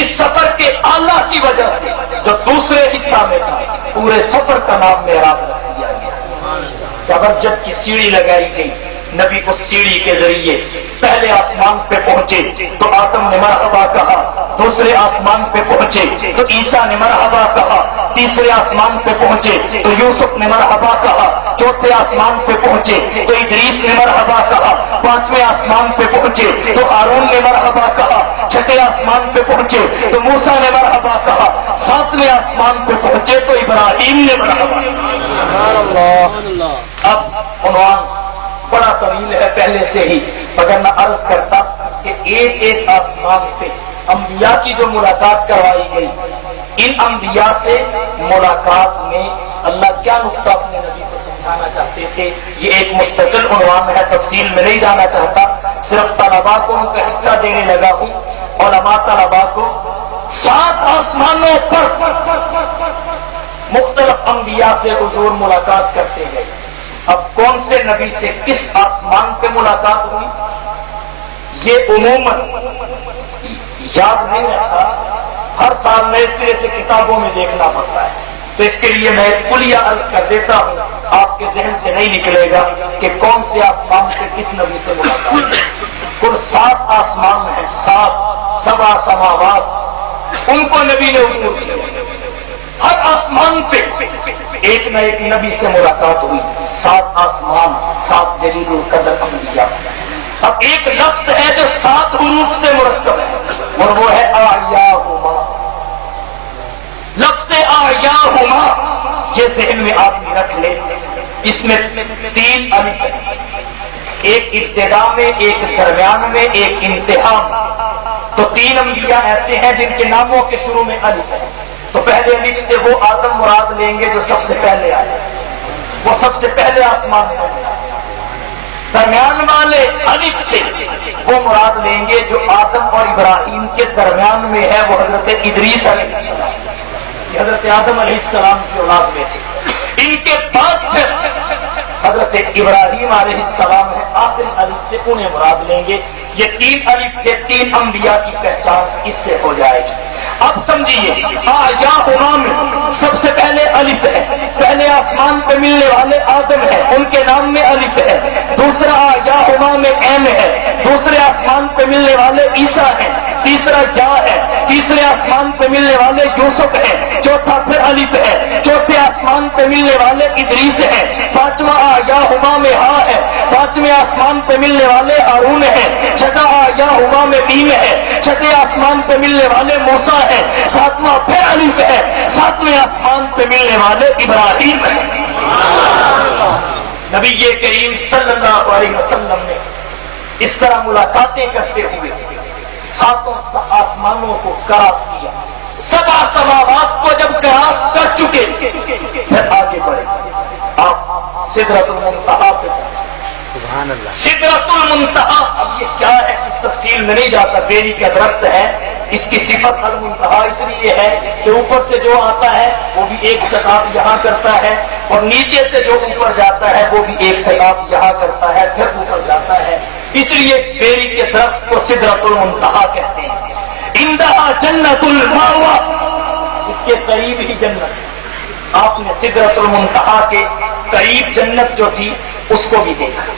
اس سفر کے اللہ کی وجہ سے جو دوسرے حصہ میں تھا، پورے سفر کا نام معراج رکھ دیا گیا۔ زبرجد کی سیڑھی لگائی گئی، نبی اس سیڑھی کے ذریعے پہلے آسمان پہ پہنچے تو آدم نے مرحبا کہا، دوسرے آسمان پہ پہنچے تو عیسیٰ نے مرحبا کہا، تیسرے آسمان پہ پہنچے تو یوسف نے مرحبا کہا، چوتھے آسمان پہ پہنچے تو ادریس نے مرحبا کہا، 5ویں آسمان پہ پہنچے تو ہارون نے مرحبا کہا، 6ٹھے آسمان پہ پہنچے تو موسیٰ نے مرحبا کہا، 7ویں آسمان پہ پہنچے تو ابراہیم نے مرحبا کہا۔ اب عنوان بڑا طویل ہے پہلے سے ہی، مگر میں عرض کرتا کہ ایک ایک آسمان پہ انبیاء کی جو ملاقات کروائی گئی، ان انبیاء سے ملاقات میں اللہ کیا نقطہ اپنے نبی کو سمجھانا چاہتے تھے، یہ ایک مستقل عنوان ہے، تفصیل میں نہیں جانا چاہتا، صرف طلباء کو ان کا حصہ دینے لگا ہوں۔ علماء طلباء کو 7 آسمانوں پر مختلف انبیاء سے حضور ملاقات کرتے گئے۔ اب کون سے نبی سے کس آسمان پہ ملاقات ہوئی یہ عموماً یاد نہیں رہتا، ہر سال نئے سرے سے کتابوں میں دیکھنا پڑتا ہے، تو اس کے لیے میں کلیہ عرض کر دیتا ہوں، آپ کے ذہن سے نہیں نکلے گا کہ کون سے آسمان پہ کس نبی سے ملاقات۔ کل 7 آسمان ہیں، 7 سماوات، ان کو نبی نے عبور کیا۔ ہر آسمان پہ ایک نہ ایک نبی سے ملاقات ہوئی، 7 آسمان، 7 جلیل القدر انبیاء۔ اب ایک لفظ ہے جو 7 حروف سے مرکب ہے، اور وہ ہے آیاہما۔ لفظ آیاہما یہ ذہن میں آدمی رکھ لے، اس میں 3 الف ہے، ایک ابتدا میں، ایک درمیان میں، ایک انتہا میں۔ تو 3 انبیاء ایسے ہیں جن کے ناموں کے شروع میں الف ہے، تو پہلے الف سے وہ آدم مراد لیں گے جو سب سے پہلے آئے، وہ سب سے پہلے آسمان میں آئے۔ درمیان والے الف سے وہ مراد لیں گے جو آدم اور ابراہیم کے درمیان میں ہے، وہ حضرت ادریس علیہ السلام، یہ حضرت آدم علیہ السلام کی اولاد میں تھے۔ ان کے بعد پھر حضرت ابراہیم علیہ السلام ہے، آخری الف سے انہیں مراد لیں گے۔ یہ 3 الف تھے، 3 انبیاء کی پہچان اس سے ہو جائے گی۔ اب سمجھیے، یا ہما میں سب سے پہلے الف ہے، پہلے آسمان پہ ملنے والے آدم ہے، ان کے نام میں الف ہے۔ دوسرا یا ہما میں ایم ہے، دوسرے آسمان پہ ملنے والے عیسیٰ ہیں۔ تیسرا یا ہے، تیسرے آسمان پہ ملنے والے یوسف ہیں۔ چوتھا پھر الف ہے، چوتھے آسمان پہ ملنے والے ادریس ہیں۔ پانچواں یا ہما میں ہا ہے، پانچویں آسمان پہ ملنے والے ہارون ہیں۔ چھٹا یا ہما میں میم ہے، چھٹے آسمان پہ ملنے والے موسیٰ ہے۔ ساتواں پھر الف ہے، ساتویں آسمان پہ ملنے والے ابراہیم ہیں۔ نبی کریم صلی اللہ علیہ وسلم نے اس طرح ملاقاتیں کرتے ہوئے 7 آسمانوں کو کراس کیا، 7 سماوات کو جب کراس کر چکے پھر آگے بڑھے، آپ سدرۃ المنتہا پہ سدرۃ المنتہا۔ اب یہ کیا ہے اس تفصیل میں نہیں جاتا، بیری کا درخت ہے، اس کی صفت المنتہا اس لیے ہے کہ اوپر سے جو آتا ہے وہ بھی ایک سقاط یہاں کرتا ہے، اور نیچے سے جو اوپر جاتا ہے وہ بھی ایک سقاط یہاں کرتا ہے، پھر اوپر جاتا ہے، اس لیے اس بیری کے درخت کو سدرۃ المنتہا کہتے ہیں۔ اندہا جنت المأویٰ، اس کے قریب ہی جنت۔ آپ نے سدرۃ المنتہا کے قریب جنت جو تھی اس کو بھی دیکھا،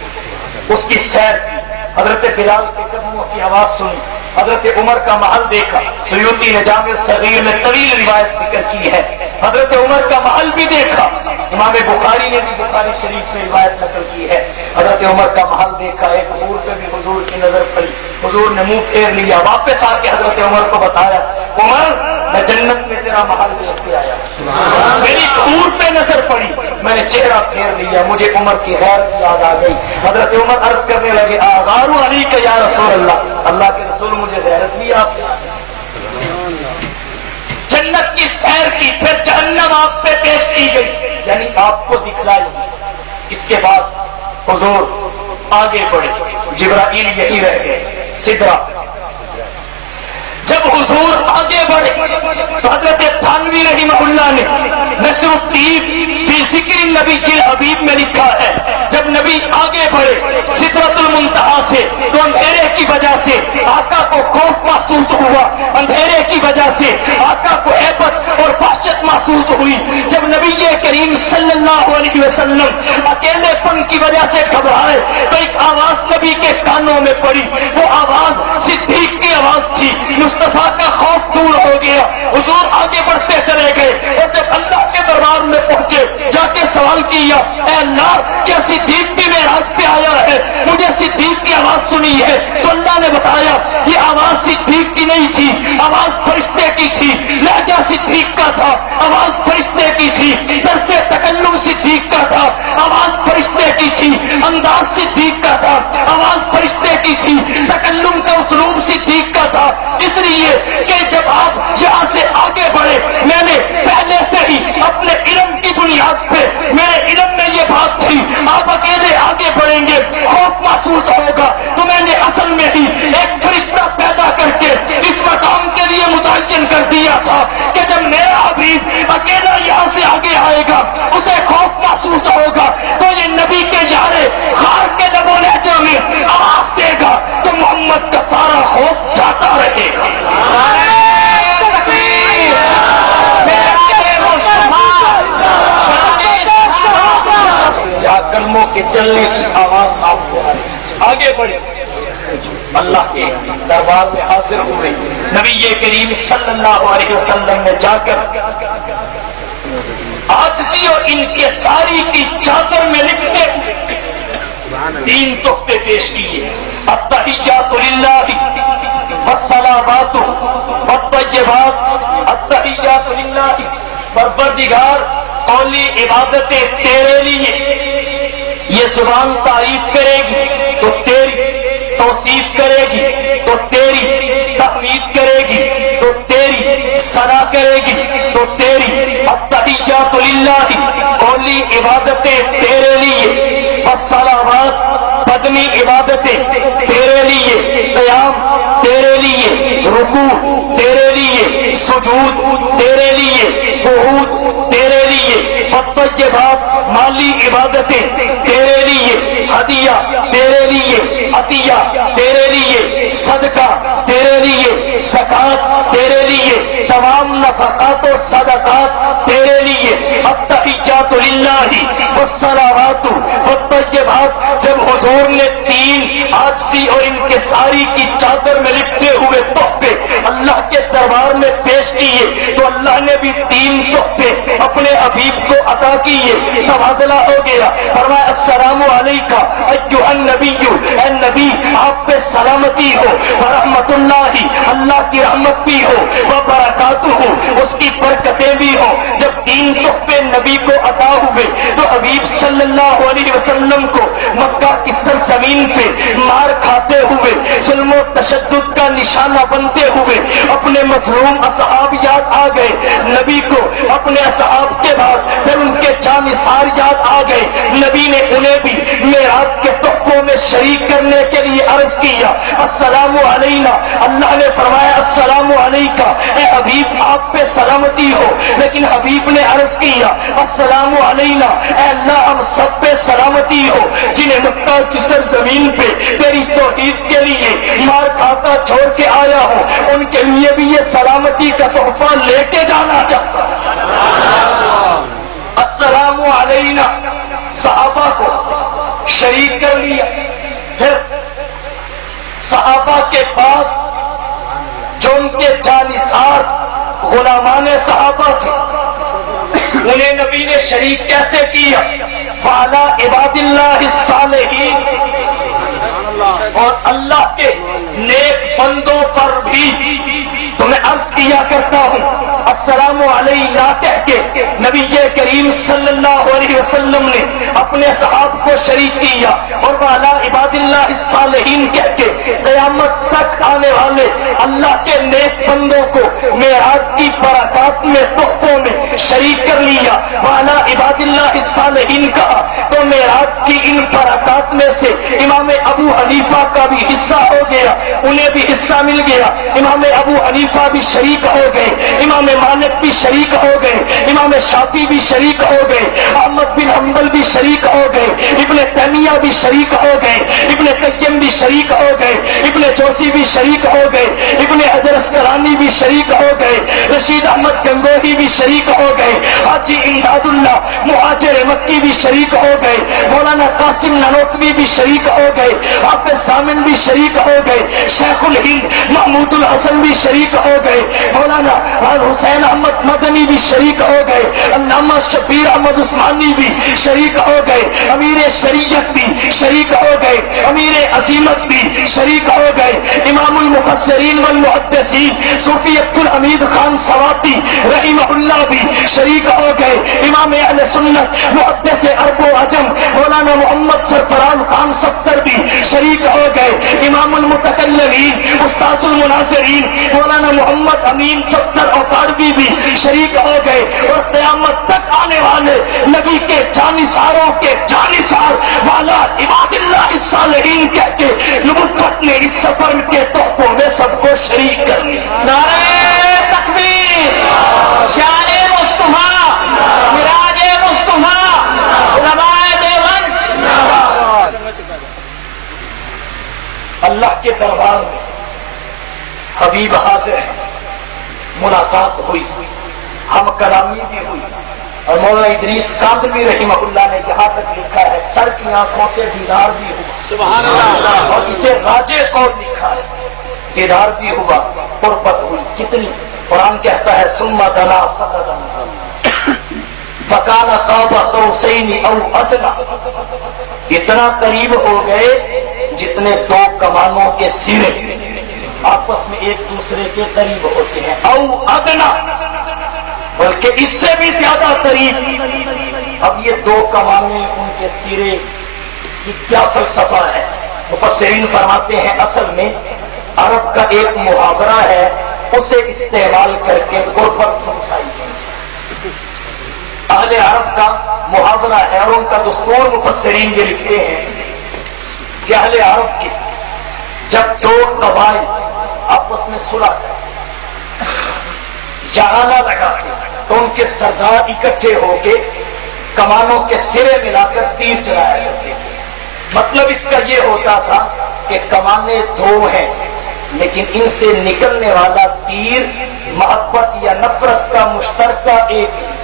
اس کی سیر کی، حضرت بلال کے قدموں کی آواز سنی، حضرت عمر کا محل دیکھا۔ سیوطی نے جامع الصغیر میں طویل روایت ذکر کی ہے، حضرت عمر کا محل بھی دیکھا۔ امام بخاری نے بھی بخاری شریف میں روایت نقل کی ہے، حضرت عمر کا محل دیکھا۔ ایک حضور پہ بھی حضور کی نظر پڑی، حضور نے منہ پھیر لیا، واپس آ کے حضرت عمر کو بتایا، عمر میں جنت میں تیرا محل دیکھ کے آیا، میری حضور پہ نظر پڑی، میں نے چہرہ پھیر لیا، مجھے عمر کی غیر کی یاد آ گئی۔ حضرت عمر عرض کرنے لگے، آغار علی کا یا رسول اللہ، اللہ کے رسول مجھے غیرت بھی آپ جنت کی سیر کی، پھر جہنم آپ پہ پیش کی گئی، یعنی آپ کو دکھلائی۔ اس کے بعد حضور آگے بڑھے، جبرائیل یہی رہ گئے، سدرہ۔ جب حضور آگے بڑھے تو حضرت تھانوی رحمہ اللہ نے نشر الطیب فی ذکر النبی الحبیب میں لکھا ہے، جب نبی آگے بڑھے سدرۃ المنتہا سے تو اندھیرے کی وجہ سے آقا کو خوف محسوس ہوا، اندھیرے کی وجہ سے آقا کو ہیبت اور وحشت محسوس ہوئی۔ جب نبی کریم صلی اللہ علیہ وسلم اکیلے پن کی وجہ سے گھبرائے تو ایک آواز نبی کے کانوں میں پڑی، وہ آواز صدیق کی آواز تھی۔ مصطفیٰ کا خوف دور ہو گیا، حضور آگے بڑھتے چلے گئے، اور جب اللہ کے دربار میں پہنچے جا کے سوال کیا، اے اللہ کیا صدیق بھی معراج پہ آیا ہے؟ مجھے صدیق کی آواز سنی ہے۔ تو اللہ نے بتایا یہ آواز صدیق کی نہیں تھی، آواز فرشتے کی تھی، لہجہ صدیق کا تھا، آواز فرشتے کی تھی، درس تکلم صدیق کا تھا، آواز فرشتے کی تھی، انداز صدیق کا تھا، آواز فرشتے کی تھی، تکلم کا اسلوب صدیق کا تھا۔ اس لیے کہ جب آپ یہاں سے آگے بڑھے، میں نے پہلے سے ہی اپنے علم کی بنیاد پہ، میرے علم میں یہ بات تھی آپ اکیلے آگے بڑھیں گے خوف محسوس ہوگا، تو میں نے اصل میں ہی ایک فرشتہ پیدا کر کے اس مقام کے لیے متعین کر دیا تھا کہ جب میرا حبیب اکیلا یہاں سے آگے آئے گا اسے خوف محسوس ہوگا، تو یہ نبی کے یارے غار کے لب و لہجہ میں آواز دے گا تو محمد کا سارا خوف جاتا رہے گا۔ جہاں کلموں کے چلنے کی آواز آپ کو آگے بڑھے، اللہ کے دربار میں حاضر ہوئے، نبی کریم صلی اللہ علیہ وسلم نے جا کر عاجزی اور انکساری کی چادر میں لپٹے ہوئے 3 تحفے پیش کیے، التحیات للہ والصلوات والطیبات۔ التحیات للہ، پروردگار قولی عبادتیں تیرے لیے، یہ زبان تعریف کرے گی تو تیری، توصیف کرے گی تو تیری، تحمید کرے گی تو تیری، ثنا کرے گی تو تیری، التحیات للہ قولی عبادتیں تیرے لیے، والصلوات بدنی عبادتیں تیرے لیے، قیام تیرے لیے، رکوع تیرے لیے، سجود تیرے لیے، قعود تیرے لیے، والطیبات مالی عبادتیں تیرے لیے، ہدیہ تیرے لیے، عطیہ تیرے لیے، صدقہ تیرے لیے، زکات تیرے لیے، تمام نفقات و صدقات تیرے لیے، التحیات للہ والصلوات والطیبات۔ جب حضور نے تین عاجزی اور انکساری کی چادر میں لپٹے ہوئے تحفے اللہ کے دربار میں پیش کیے تو اللہ نے بھی تین تحفے اپنے حبیب کو عطا کیے، تبادلہ ہو گیا۔ فرمایا السلام علیکہ ایھا النبی، اے نبی آپ پہ سلامتی ہو، ورحمۃ اللہ اللہ کی رحمت بھی ہو، وبرکاتہ اس کی برکتیں بھی ہو۔ جب تین تحفے نبی کو عطا ہوئے تو حبیب صلی اللہ علیہ وسلم کو مکہ کی سرزمین پہ مار کھاتے ہوئے، ظلم و تشدد کا نشانہ بنتے ہوئے اپنے مظلوم اصحاب یاد آ گئے۔ نبی کو اپنے اصحاب کے بعد پھر ان کے جانثار یاد آ گئے۔ نبی نے انہیں بھی معراج کے تحفوں میں شریک کرنے کے لیے عرض کیا السلام علینا۔ اللہ نے فرمایا السلام علیکہ، اے حبیب آپ پہ سلامتی ہو، لیکن حبیب نے عرض کیا السلام علینا، اے اللہ ہم سب پہ سلامتی ہو جنہیں مکہ کی سرزمین پہ تیری توحید کے لیے مار کھاتا چھوڑ کے آیا ہوں، ان کے لیے بھی یہ سلامتی کا تحفہ لے کے جانا چاہتا ہوں۔ السلام علینا صحابہ کو شریک کر لیا۔ پھر صحابہ کے بعد جو ان کے جانثار غلامان صحابہ تھے انہیں نبی نے شریک کیسے کیا؟ وعلی عباد اللہ الصالحین، اور اللہ کے نیک بندوں پر بھی تو میں عرض کیا کرتا ہوں السلام علینا کہہ کے نبی کریم صلی اللہ علیہ وسلم نے اپنے صحاب کو شریک کیا، اور وعلی عباد اللہ الصالحین کہہ کے قیامت تک آنے والے اللہ کے نیک بندوں کو معراج کی برکات میں تحفوں میں شریک کر لیا۔ وعلی عباد اللہ الصالحین کہا تو معراج کی ان برکات میں سے امام ابو حنیفہ کا بھی حصہ ہو گیا، انہیں بھی حصہ مل گیا۔ امام ابو حنیفہ بھی شریک ہو گئے، امام مالک بھی شریک ہو گئے، امام شافعی بھی شریک ہو گئے، احمد بن حنبل بھی شریک ہو گئے، ابن تیمیہ بھی شریک ہو گئے، ابن قیم بھی شریک ہو گئے، ابن جوزی بھی شریک ہو گئے، ابن حجر اسقلانی بھی شریک ہو گئے، رشید احمد گنگوہی بھی شریک ہو گئے، حاجی امداد اللہ مہاجر مکی بھی شریک ہو گئے، مولانا قاسم نانوتوی بھی شریک ہو گئے، حافظ سامن بھی شریک ہو گئے، شیخ الہند محمود الحسن بھی شریک ہو گئے، مولانا حسین احمد مدنی بھی شریک ہو گئے، علامہ شبیر احمد عثمانی بھی شریک ہو گئے، امیر شریعت بھی شریک ہو گئے، امیر عظیمت بھی شریک ہو گئے، امام المفسرین والمحدثین صوفی عبد الحمید خان سواتی رحمہ اللہ بھی شریک ہو گئے، امام اہل سنت محدث عرب و عجم مولانا محمد سرفراز خان ستر بھی شریک ہو گئے، امام المتکلمین استاذ المناظرین مولانا محمد امین ستر اوتاڑوی بھی شریک ہو گئے، اور قیامت تک آنے والے نبی کے جانثاروں کے جانثار والا عباد اللہ الصالحین کہہ کے نبوت نے اس سفر کے تحفوں میں سب کو شریک کر لیا۔ نعرہ تکبیر، شان مصطفیٰ، معراج مصطفیٰ، علماء دیوبند۔ اللہ کے دربار میں حبیب حاضر ہے، ملاقات ہوئی، ہم کلامی بھی ہوئی، اور مولانا ادریس کاندھلوی رحمہ اللہ نے یہاں تک لکھا ہے سر کی آنکھوں سے دیدار بھی ہوا، سبحان اللہ، اور اسے راجے قول لکھا ہے، دیدار بھی ہوا، قربت ہوئی کتنی۔ قرآن کہتا ہے ثم دنا فتدنا فکان قاب قوسین او ادنا، اتنا قریب ہو گئے جتنے دو کمانوں کے سرے آپس میں ایک دوسرے کے قریب ہوتے ہیں، او ادنا، بلکہ اس سے بھی زیادہ قریب۔ اب یہ دو کمانیں ان کے سرے کی کیا فلسفہ ہے؟ مفسرین فرماتے ہیں اصل میں عرب کا ایک محاورہ ہے، اسے استعمال کر کے قربت سمجھائی گئی۔ اہل عرب کا محاورہ ہے اور ان کا دستور مفسرین یہ لکھتے ہیں کہ اہل عرب کے جب دو قبائل آپس میں صلح جہانہ لگاتے تو ان کے سردار اکٹھے ہو کے کمانوں کے سرے ملا کر تیر چلایا کرتے تھے. مطلب اس کا یہ ہوتا تھا کہ کمانیں دو ہیں لیکن ان سے نکلنے والا تیر محبت یا نفرت کا مشترکہ ایک ہے.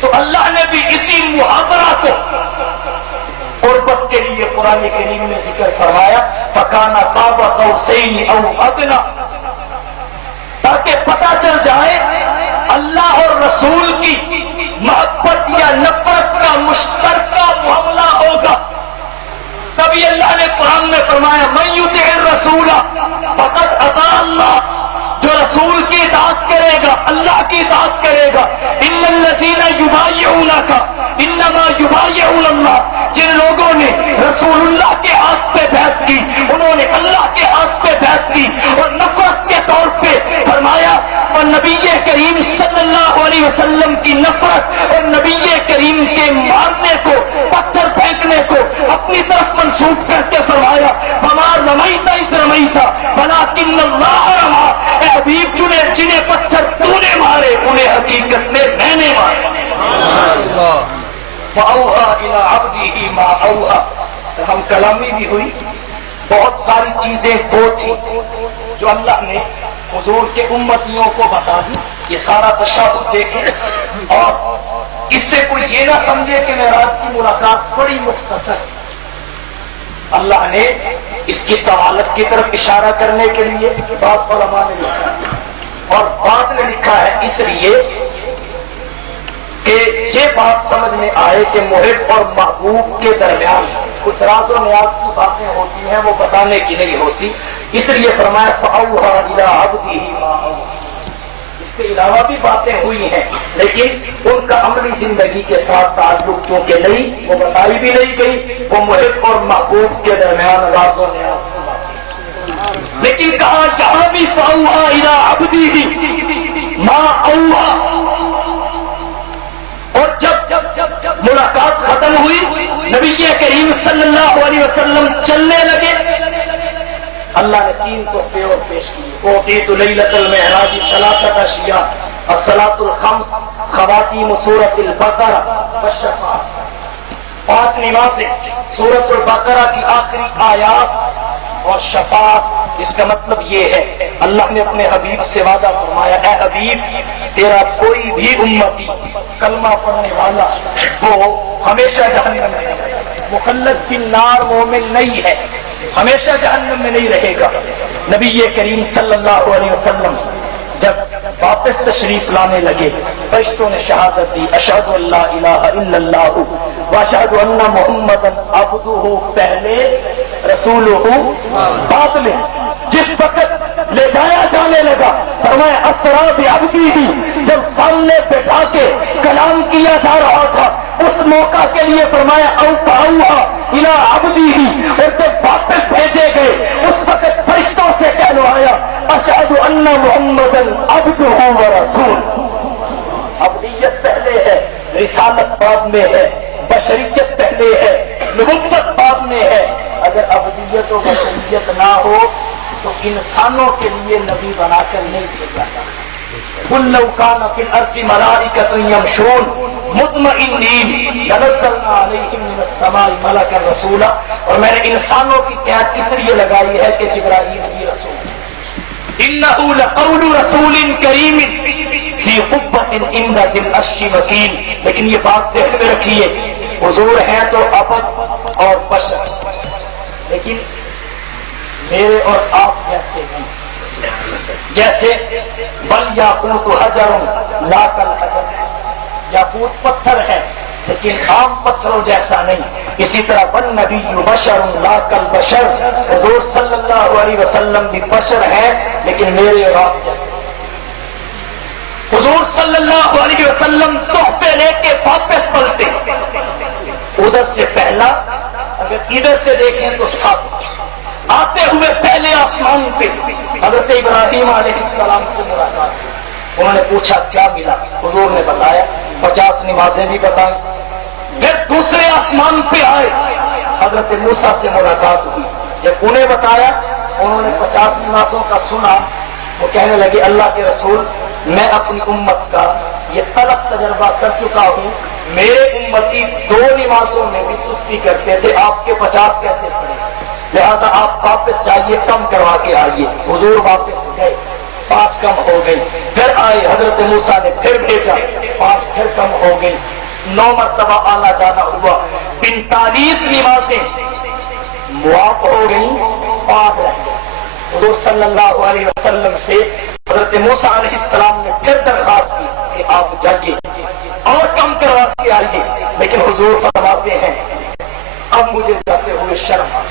تو اللہ نے بھی اسی محاورہ کو قربت کے لیے قرآن کریم میں ذکر فرمایا فَكَانَ قَابَ قَوْسَيْنِ أَوْ أَدْنَىٰ، تاکہ پتہ چل جائے اللہ اور رسول کی محبت یا نفرت کا مشترکہ معاملہ ہوگا. تبھی اللہ نے قرآن میں فرمایا مَن يُطِعِ الرَّسُولَ فَقَدْ أَطَاعَ اللَّهَ، جو رسول کی اطاعت کرے گا اللہ کی اطاعت کرے گا. ان الذین یبایعونک انما یبایعون اللہ، جن لوگوں نے رسول اللہ کے ہاتھ پہ بیعت کی انہوں نے اللہ کے ہاتھ پہ بیعت کی. اور نفرت کے طور پہ فرمایا اور نبی کریم صلی اللہ علیہ وسلم کی نفرت اور نبی کریم کے مارنے کو پتھر پھینکنے کو اپنی طرف منسوخ کر کے فرمایا فما رمیت اذ رمیت ولکن اللہ رمی. اے حبیب جنہیں پتھر تو نے مارے انہیں حقیقت میں نے مارے. فَأَوْحَىٰ إِلَىٰ عَبْدِهِ مَا أَوْحَىٰ. ہم کلامی بھی ہوئی، بہت ساری چیزیں وہ تھی جو اللہ نے حضور کے امتیوں کو بتا دی. یہ سارا تشابہ دیکھیں اور اس سے کوئی یہ نہ سمجھے کہ معراج کی ملاقات بڑی مختصر. اللہ نے اس کی طوالت کی طرف اشارہ کرنے کے لیے بعض علماء نے لکھا اور بعض نے لکھا ہے اس لیے کہ یہ بات سمجھ میں آئے کہ محب اور محبوب کے درمیان کچھ راز و نیاز کی باتیں ہوتی ہیں وہ بتانے کی نہیں ہوتی. اس لیے فرمایا فَأَوْحَىٰ إِلَىٰ عَبْدِهِ مَا أَوْحَىٰ. اس کے علاوہ بھی باتیں ہوئی ہیں لیکن ان کا عملی زندگی کے ساتھ تعلق چونکہ نہیں وہ بتائی بھی نہیں گئی. وہ محب اور محبوب کے درمیان راز و نیاز کی باتیں. لیکن کہا یہاں بھی فَأَوْحَىٰ إِلَىٰ عَبْدِهِ مَا أَوْحَىٰ. اور جب ملاقات ختم ہوئی نبی کریم صلی اللہ علیہ وسلم چلنے لگے اللہ نے 3 تحفے اور پیش کیے. اوتیت لیلۃ المعراج ثلاثۃ اشیاء الصلاۃ الخمس خواتیم سورۃ البقرہ والشفاعۃ. 5 نمازیں، سورۃ البقرہ کی آخری آیات اور شفاعت. اس کا مطلب یہ ہے اللہ نے اپنے حبیب سے وعدہ فرمایا اے حبیب تیرا کوئی بھی امتی کلمہ پڑھنے والا وہ ہمیشہ جہنم میں رہے گا. مخلد بالنار مومن نہیں ہے، ہمیشہ جہنم میں نہیں رہے گا. نبی کریم صلی اللہ علیہ وسلم جب واپس تشریف لانے لگے فرشتوں نے شہادت دی اشہد ان لا الہ الا اللہ واشہد ان محمدا عبدہ پہلے رسولہ بعد میں. جس وقت لے جایا جانے لگا فرمایا اسرا بعبدہ، جب سامنے بٹھا کے کلام کیا جا رہا تھا اس موقع کے لیے فرمایا اوحیٰ الی عبدہ. اور جب واپس بھیجے گئے اس وقت فرشتوں سے کہلوایا اشہد ان محمدا عبدہ ورسولہ. عبدیت پہلے ہے، رسالت بعد میں ہے، بشریت پہلے ہے، نبوت بعد میں ہے. اگر عبدیت و بشریت نہ ہو تو انسانوں کے لیے نبی بنا کر نہیں بھیجا جاتا. قُل لَوْ كَانَ فِي الْأَرْضِ مَلَائِكَةٌ يَمْشُونَ مُطْمَئِنِّينَ لَنَزَّلْنَا عَلَيْهِم مِّنَ السَّمَاءِ مَلَكًا رَّسُولًا. اور میں نے انسانوں کی قید اس لیے لگائی ہے کہ جبرائیل بھی رسول. إِنَّهُ لَقَوْلُ رَسُولٍ كَرِيمٍ ذِي قُوَّةٍ عِندَ ذِي الْعَرْشِ مَكِينٍ. لیکن یہ بات ذہن میں رکھیے حضور ہیں تو عبد اور بشر، لیکن میرے اور آپ جیسے ہیں. جیسے بل یاقوت حجر لا کالحجر، یاقوت پتھر ہے لیکن عام پتھروں جیسا نہیں. اسی طرح والنبی بشر لا کالبشر، حضور صلی اللہ علیہ وسلم بھی بشر ہیں لیکن میرے اور آپ جیسے. حضور صلی اللہ علیہ وسلم تحفے لے کے واپس پلٹے. ادھر سے پہلا اگر ادھر سے دیکھیں تو 7 آتے ہوئے پہلے آسمان پہ حضرت ابراہیم علیہ السلام سے ملاقات. انہوں نے پوچھا کیا ملا؟ حضور نے بتایا 50 نمازیں بھی بتائیں. پھر دوسرے آسمان پہ آئے, حضرت موسیٰ سے ملاقات ہوئی. جب انہیں بتایا, انہوں نے 50 نمازوں کا سنا. وہ کہنے لگے اللہ کے رسول, میں اپنی امت کا یہ تلخ تجربہ کر چکا ہوں. میرے امتی 2 نمازوں میں بھی سستی کرتے تھے, آپ کے 50 کیسے پڑے؟ لہذا آپ واپس جائیے, کم کروا کے آئیے. حضور واپس گئے, 5 کم ہو گئی. پھر آئے, حضرت موسیٰ نے پھر بھیجا, 5 پھر کم ہو گئی. 9 مرتبہ آنا جانا ہوا. 45 نمازیں معاف ہو گئیں, 5 رہ گئے. حضور صلی اللہ علیہ وسلم سے حضرت موسیٰ علیہ السلام نے پھر درخواست کی کہ آپ جائیے اور کم کروا کے آئیے. لیکن حضور فرماتے ہیں اب مجھے جاتے ہوئے شرم آ.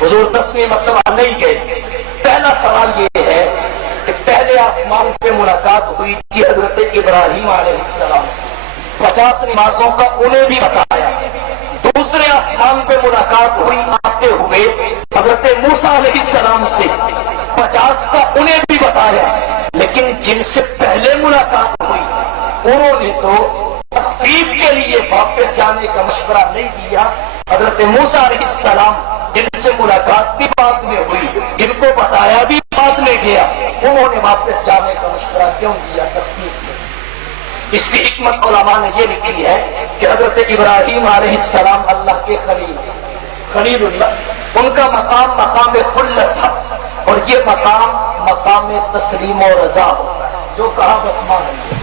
حضور 10ویں مرتبہ نہیں گئے. پہلا سوال یہ ہے کہ پہلے آسمان پہ ملاقات ہوئی تھی حضرت ابراہیم علیہ السلام سے, 50 نمازوں کا انہیں بھی بتایا. دوسرے آسمان پہ ملاقات ہوئی آتے ہوئے حضرت موسیٰ علیہ السلام سے, 50 کا انہیں بھی بتایا. لیکن جن سے پہلے ملاقات ہوئی انہوں نے تو تخفیف کے لیے واپس جانے کا مشورہ نہیں دیا. حضرت موسیٰ علیہ السلام جن سے ملاقات بھی بعد میں ہوئی, جن کو بتایا بھی بعد میں گیا, انہوں نے واپس جانے کا مشورہ کیوں دیا تخفیف میں؟ اس کی حکمت علماء نے یہ لکھی ہے کہ حضرت ابراہیم علیہ السلام اللہ کے خلیل اللہ, ان کا مقام مقام خلت تھا, اور یہ مقام تسلیم و رضا ہوتا ہے, جو کہا بس مان لیا.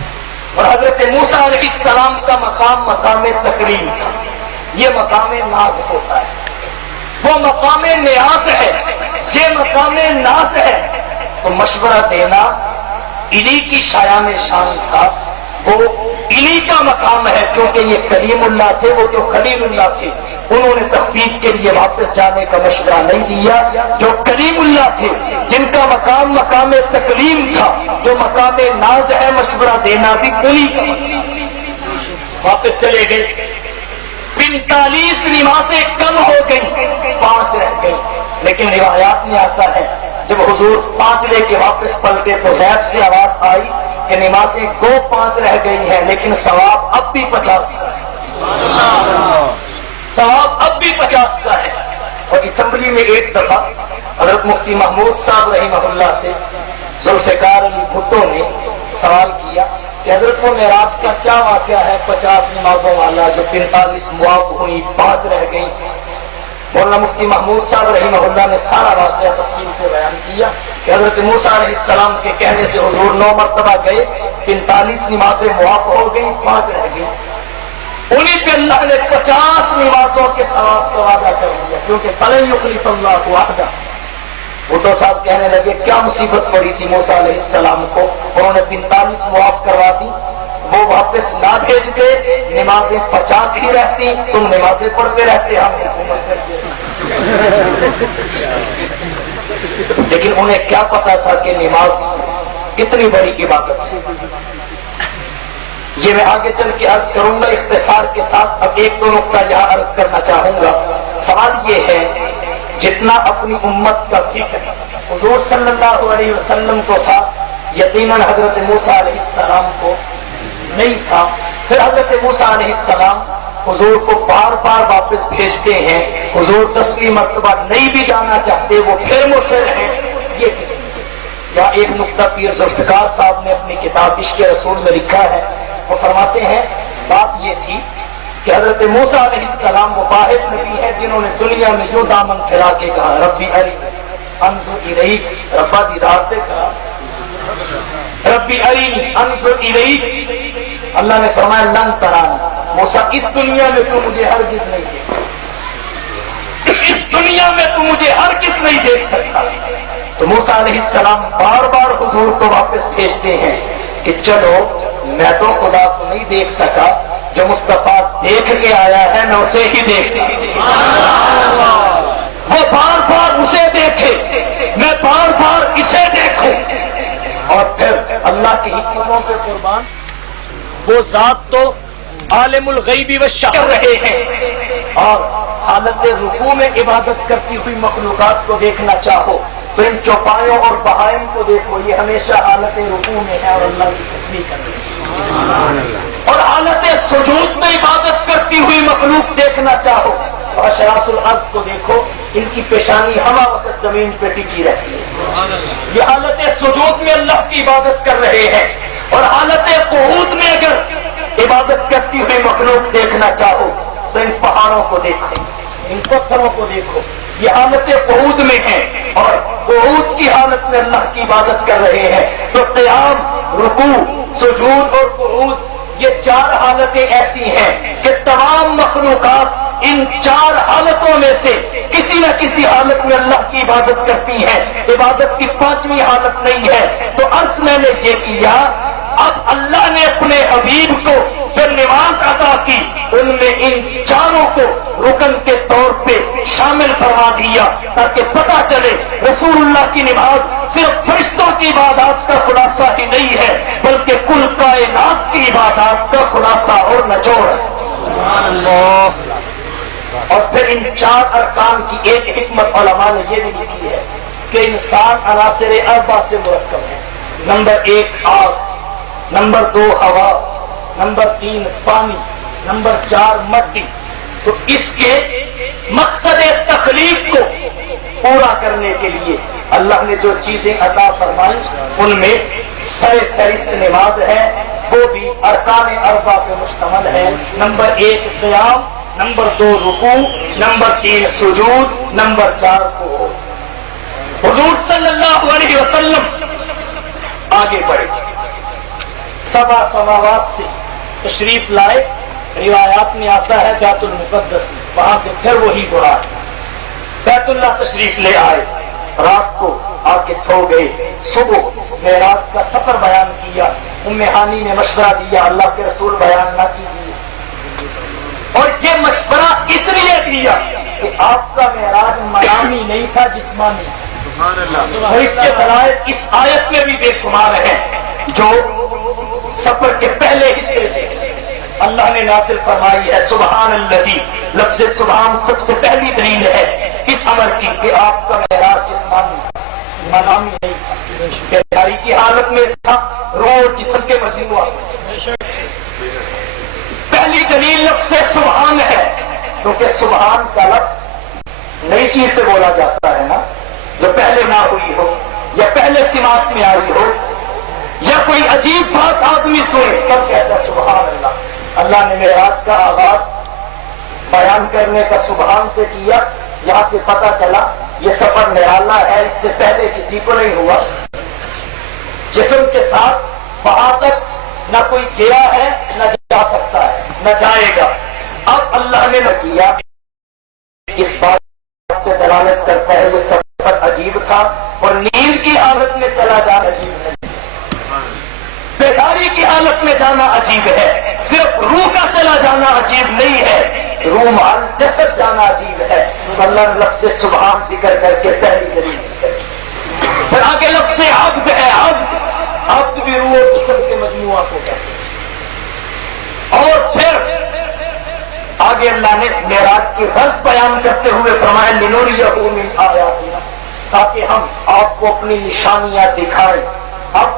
اور حضرت موسیٰ علیہ السلام کا مقام تکریم تھا, یہ مقام ناز ہوتا ہے. وہ مقام نیاز ہے, یہ مقام ناز ہے. تو مشورہ دینا انہی کی شایان شان تھا, وہ انہی کا مقام ہے, کیونکہ یہ کلیم اللہ تھے, وہ تو خلیل اللہ تھے. انہوں نے تخفیف کے لیے واپس جانے کا مشورہ نہیں دیا. جو کلیم اللہ تھے, جن کا مقام تکلیم تھا, جو مقام ناز ہے, مشورہ دینا بھی انہی کا, واپس چلے گئے. 45 نمازیں کم ہو گئی, 5 رہ گئی. لیکن روایات میں آتا ہے جب حضور 5 لے کے واپس پلٹے تو غیب سے آواز آئی کہ نمازیں 5 رہ گئی ہیں, لیکن ثواب اب بھی 50 کا ہے. ثواب اب بھی 50 کا ہے. اور اسمبلی میں ایک دفعہ حضرت مفتی محمود صاحب رحمہ اللہ سے ذوالفقار علی بھٹو نے سوال کیا کہ حضرت وہ معراج کا کیا واقعہ ہے 50 نمازوں والا, جو 45 معاف ہوئی, 5 رہ گئی. مولانا مفتی محمود صاحب رحمہ اللہ نے سارا واقعہ تفصیل سے بیان کیا کہ حضرت موسیٰ علیہ السلام کے کہنے سے حضور 9 مرتبہ گئے, 45 نمازیں معاف ہو گئی, 5 رہ گئی. انہیں پہ اللہ نے 50 نمازوں کے ثواب کا وعدہ کر دیا, کیونکہ فلن یخلف اللہ وعدہ. بھٹو صاحب کہنے لگے کیا مصیبت پڑی تھی موسیٰ علیہ السلام کو, انہوں نے 45 معاف کروا دی, وہ واپس نہ بھیج گئے, نمازیں 50 ہی رہتی, تم نمازیں پڑھتے رہتے, ہم حکومت کرتے. لیکن انہیں کیا پتا تھا کہ نماز کتنی بڑی عبادت ہے. یہ میں آگے چل کے عرض کروں گا اختصار کے ساتھ. اب 1-2 نقطہ یہاں عرض کرنا چاہوں گا. سوال یہ ہے, جتنا اپنی امت کا فکر حضور صلی اللہ علیہ وسلم کو تھا, یقیناً حضرت موسیٰ علیہ السلام کو نہیں تھا. پھر حضرت موسیٰ علیہ السلام حضور کو بار بار واپس بھیجتے ہیں, حضور 10ویں مرتبہ نہیں بھی جانا چاہتے, وہ پھر مصر ہیں. یہ کس لیے؟ یا ایک نقطہ پیر ذوالفقار صاحب نے اپنی کتاب عشق رسول میں لکھا ہے. وہ فرماتے ہیں بات یہ تھی کہ حضرت موسیٰ علیہ السلام وہ واحد نبی ہیں جنہوں نے دنیا میں یوں دامن پھیلا کے کہا ربی اری انظر الیک, ربا دیدار سے کہا ربی ارینی انظر الیک. اللہ نے فرمایا لن ترانی, موسیٰ اس دنیا میں تو مجھے ہرگز نہیں دیکھ سکتا, اس دنیا میں تو مجھے ہرگز نہیں دیکھ سکتا. تو موسیٰ علیہ السلام بار بار حضور کو واپس بھیجتے ہیں کہ چلو میں تو خدا کو نہیں دیکھ سکا, جو مصطفیٰ دیکھ کے آیا ہے میں اسے ہی دیکھتا ہوں. وہ بار بار اسے دیکھے, میں بار بار اسے دیکھوں. اور پھر اللہ کی حکمتوں پہ قربان, وہ ذات تو عالم الغیب والشہادہ رہے ہیں, اور حالت رکوع میں عبادت کرتی ہوئی مخلوقات کو دیکھنا چاہو تو ان چوپایوں اور بہائم کو دیکھو, یہ ہمیشہ حالت رکوع میں ہے اور اللہ کی تسبیح کر رہے ہیں. اور حالت سجود میں عبادت کرتی ہوئی مخلوق دیکھنا چاہو، اشراف الارض کو دیکھو، ان کی پیشانی ہمہ وقت زمین پہ ٹکی رہتی ہے، یہ حالت سجود میں اللہ کی عبادت کر رہے ہیں۔ اور حالت قعود میں اگر عبادت کرتی ہوئی مخلوق دیکھنا چاہو تو ان پہاڑوں کو دیکھو، ان پتھروں کو دیکھو، یہ حالت قعود میں ہیں اور قعود کی حالت میں اللہ کی عبادت کر رہے ہیں۔ تو قیام، رکوع، سجود اور قعود، یہ چار حالتیں ایسی ہیں کہ تمام مخلوقات ان چار حالتوں میں سے کسی نہ کسی حالت میں اللہ کی عبادت کرتی ہیں، عبادت کی پانچویں حالت نہیں ہے۔ تو عرض میں نے یہ کیا، اب اللہ نے اپنے حبیب کو جو نماز عطا کی ان میں ان چاروں کو رکن کے طور پہ شامل فرما دیا تاکہ پتہ چلے رسول اللہ کی نماز صرف فرشتوں کی عبادات کا خلاصہ ہی نہیں ہے بلکہ کل کائنات کی عبادات کا خلاصہ اور نچوڑ ہے۔ سبحان اللہ۔ اور پھر ان چار ارکان کی ایک حکمت علماء نے یہ بھی لکھی ہے کہ انسان عناصر اربع سے مرکب ہے۔ نمبر 1 آگ، نمبر 2 ہوا، نمبر 3 پانی، نمبر 4 مٹی۔ تو اس کے مقصد تخلیق کو پورا کرنے کے لیے اللہ نے جو چیزیں عطا فرمائی ان میں سر فہرست نماز ہے، وہ بھی ارکان اربع پہ مشتمل ہے۔ نمبر 1 قیام، نمبر 2 رکوع، نمبر 3 سجود، نمبر 4 قعود۔ حضور صلی اللہ علیہ وسلم آگے بڑھے، 7 سماوات سے تشریف لائے، روایات میں آتا ہے بیت المقدس، وہاں سے پھر وہی برات بیت اللہ تشریف لے آئے، رات کو آ کے سو گئے، صبح معراج کا سفر بیان کیا، ام ہانی نے مشورہ دیا اللہ کے رسول بیان نہ کیجیے، اور یہ مشورہ اس لیے دیا کہ آپ کا معراج منامی نہیں تھا، جسمانی تھا، اور اس کے دلائل اس آیت میں بھی بے شمار ہیں جو سفر کے پہلے حصے میں اللہ نے نازل فرمائی ہے۔ سبحان الذی، لفظ سبحان سب سے پہلی دلیل ہے اس امر کی کہ آپ کا معراج جسمانی منامی نہیں تھا، بیداری کی حالت میں تھا، روح اور جسم کے مجموعہ۔ پہلی دلیل لفظ سبحان ہے، کیونکہ سبحان کا لفظ نئی چیز پہ بولا جاتا ہے نا، جو پہلے نہ ہوئی ہو یا پہلے سماعت میں آئی ہو یا کوئی عجیب بات آدمی سنے تب کہتا ہے سبحان اللہ۔ اللہ نے معراج کا آغاز بیان کرنے کا سبحان سے کیا، یہاں سے پتہ چلا یہ سفر نرالا ہے، اس سے پہلے کسی کو نہیں ہوا، جسم کے ساتھ وہاں تک نہ کوئی گیا ہے نہ جا سکتا ہے نہ جائے گا۔ اب اللہ نے نہ کیا، اس بات پہ دلالت کرتا ہے یہ سفر عجیب تھا، اور نیند کی حالت میں چلا جانا عجیب نہیں، بیداری کی حالت میں جانا عجیب ہے، صرف روح کا چلا جانا عجیب نہیں ہے، روح مال جسد جانا عجیب ہے۔ اللہ نے لفظ سبحان ذکر کر کے پہلی دلیل ذکر کی، پھر آگے لفظ عبد ہے، عبد بھی روح اور جسم کے مجموعہ کو کہتے ہیں۔ اور پھر آگے اللہ نے معراج کی غرض بیان کرتے ہوئے فرمایا لنریہ من آیاتنا، تاکہ ہم آپ کو اپنی نشانیاں دکھائیں۔ اب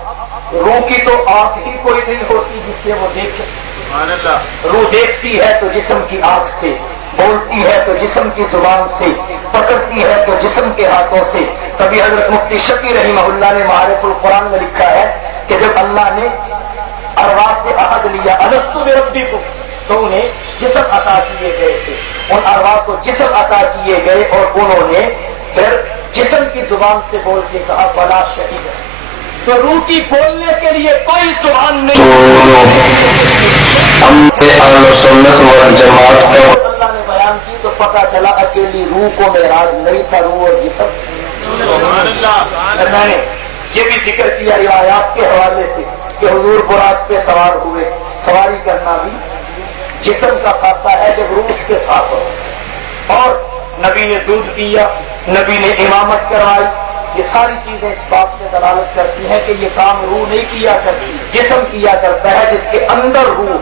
روح کی تو آنکھ ہی کوئی نہیں ہوتی جس سے وہ دیکھے، روح دیکھتی ہے تو جسم کی آنکھ سے، بولتی ہے تو جسم کی زبان سے، پکڑتی ہے تو جسم کے ہاتھوں سے۔ کبھی حضرت مفتی شفیع رحمہ اللہ نے معارف القرآن میں لکھا ہے کہ جب اللہ نے ارواح سے عہد لیا الست بربکم، تو انہیں جسم عطا کیے گئے تھے، ان ارواح کو جسم عطا کیے گئے اور انہوں نے پھر جسم کی زبان سے بول کے کہا بلا شہید ہے۔ تو روح کی بولنے کے لیے کوئی زبان نہیں، اللہ نے بیان کی تو پتہ چلا اکیلی روح کو معراج نہیں تھا، روح اور جسم۔ میں نے یہ بھی ذکر کیا روایات کے حوالے سے کہ حضور براق پہ سوار ہوئے، سواری کرنا بھی جسم کا خاصہ ہے جب روح اس کے ساتھ ہو، اور نبی نے دودھ پیا، نبی نے امامت کروائی، یہ ساری چیزیں اس بات میں دلالت کرتی ہیں کہ یہ کام روح نہیں کیا کرتی، جسم کیا کرتا ہے جس کے اندر روح۔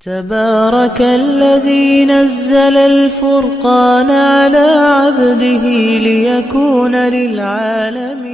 تبارك الذي نزل الفرقان على عبده ليكون للعالمين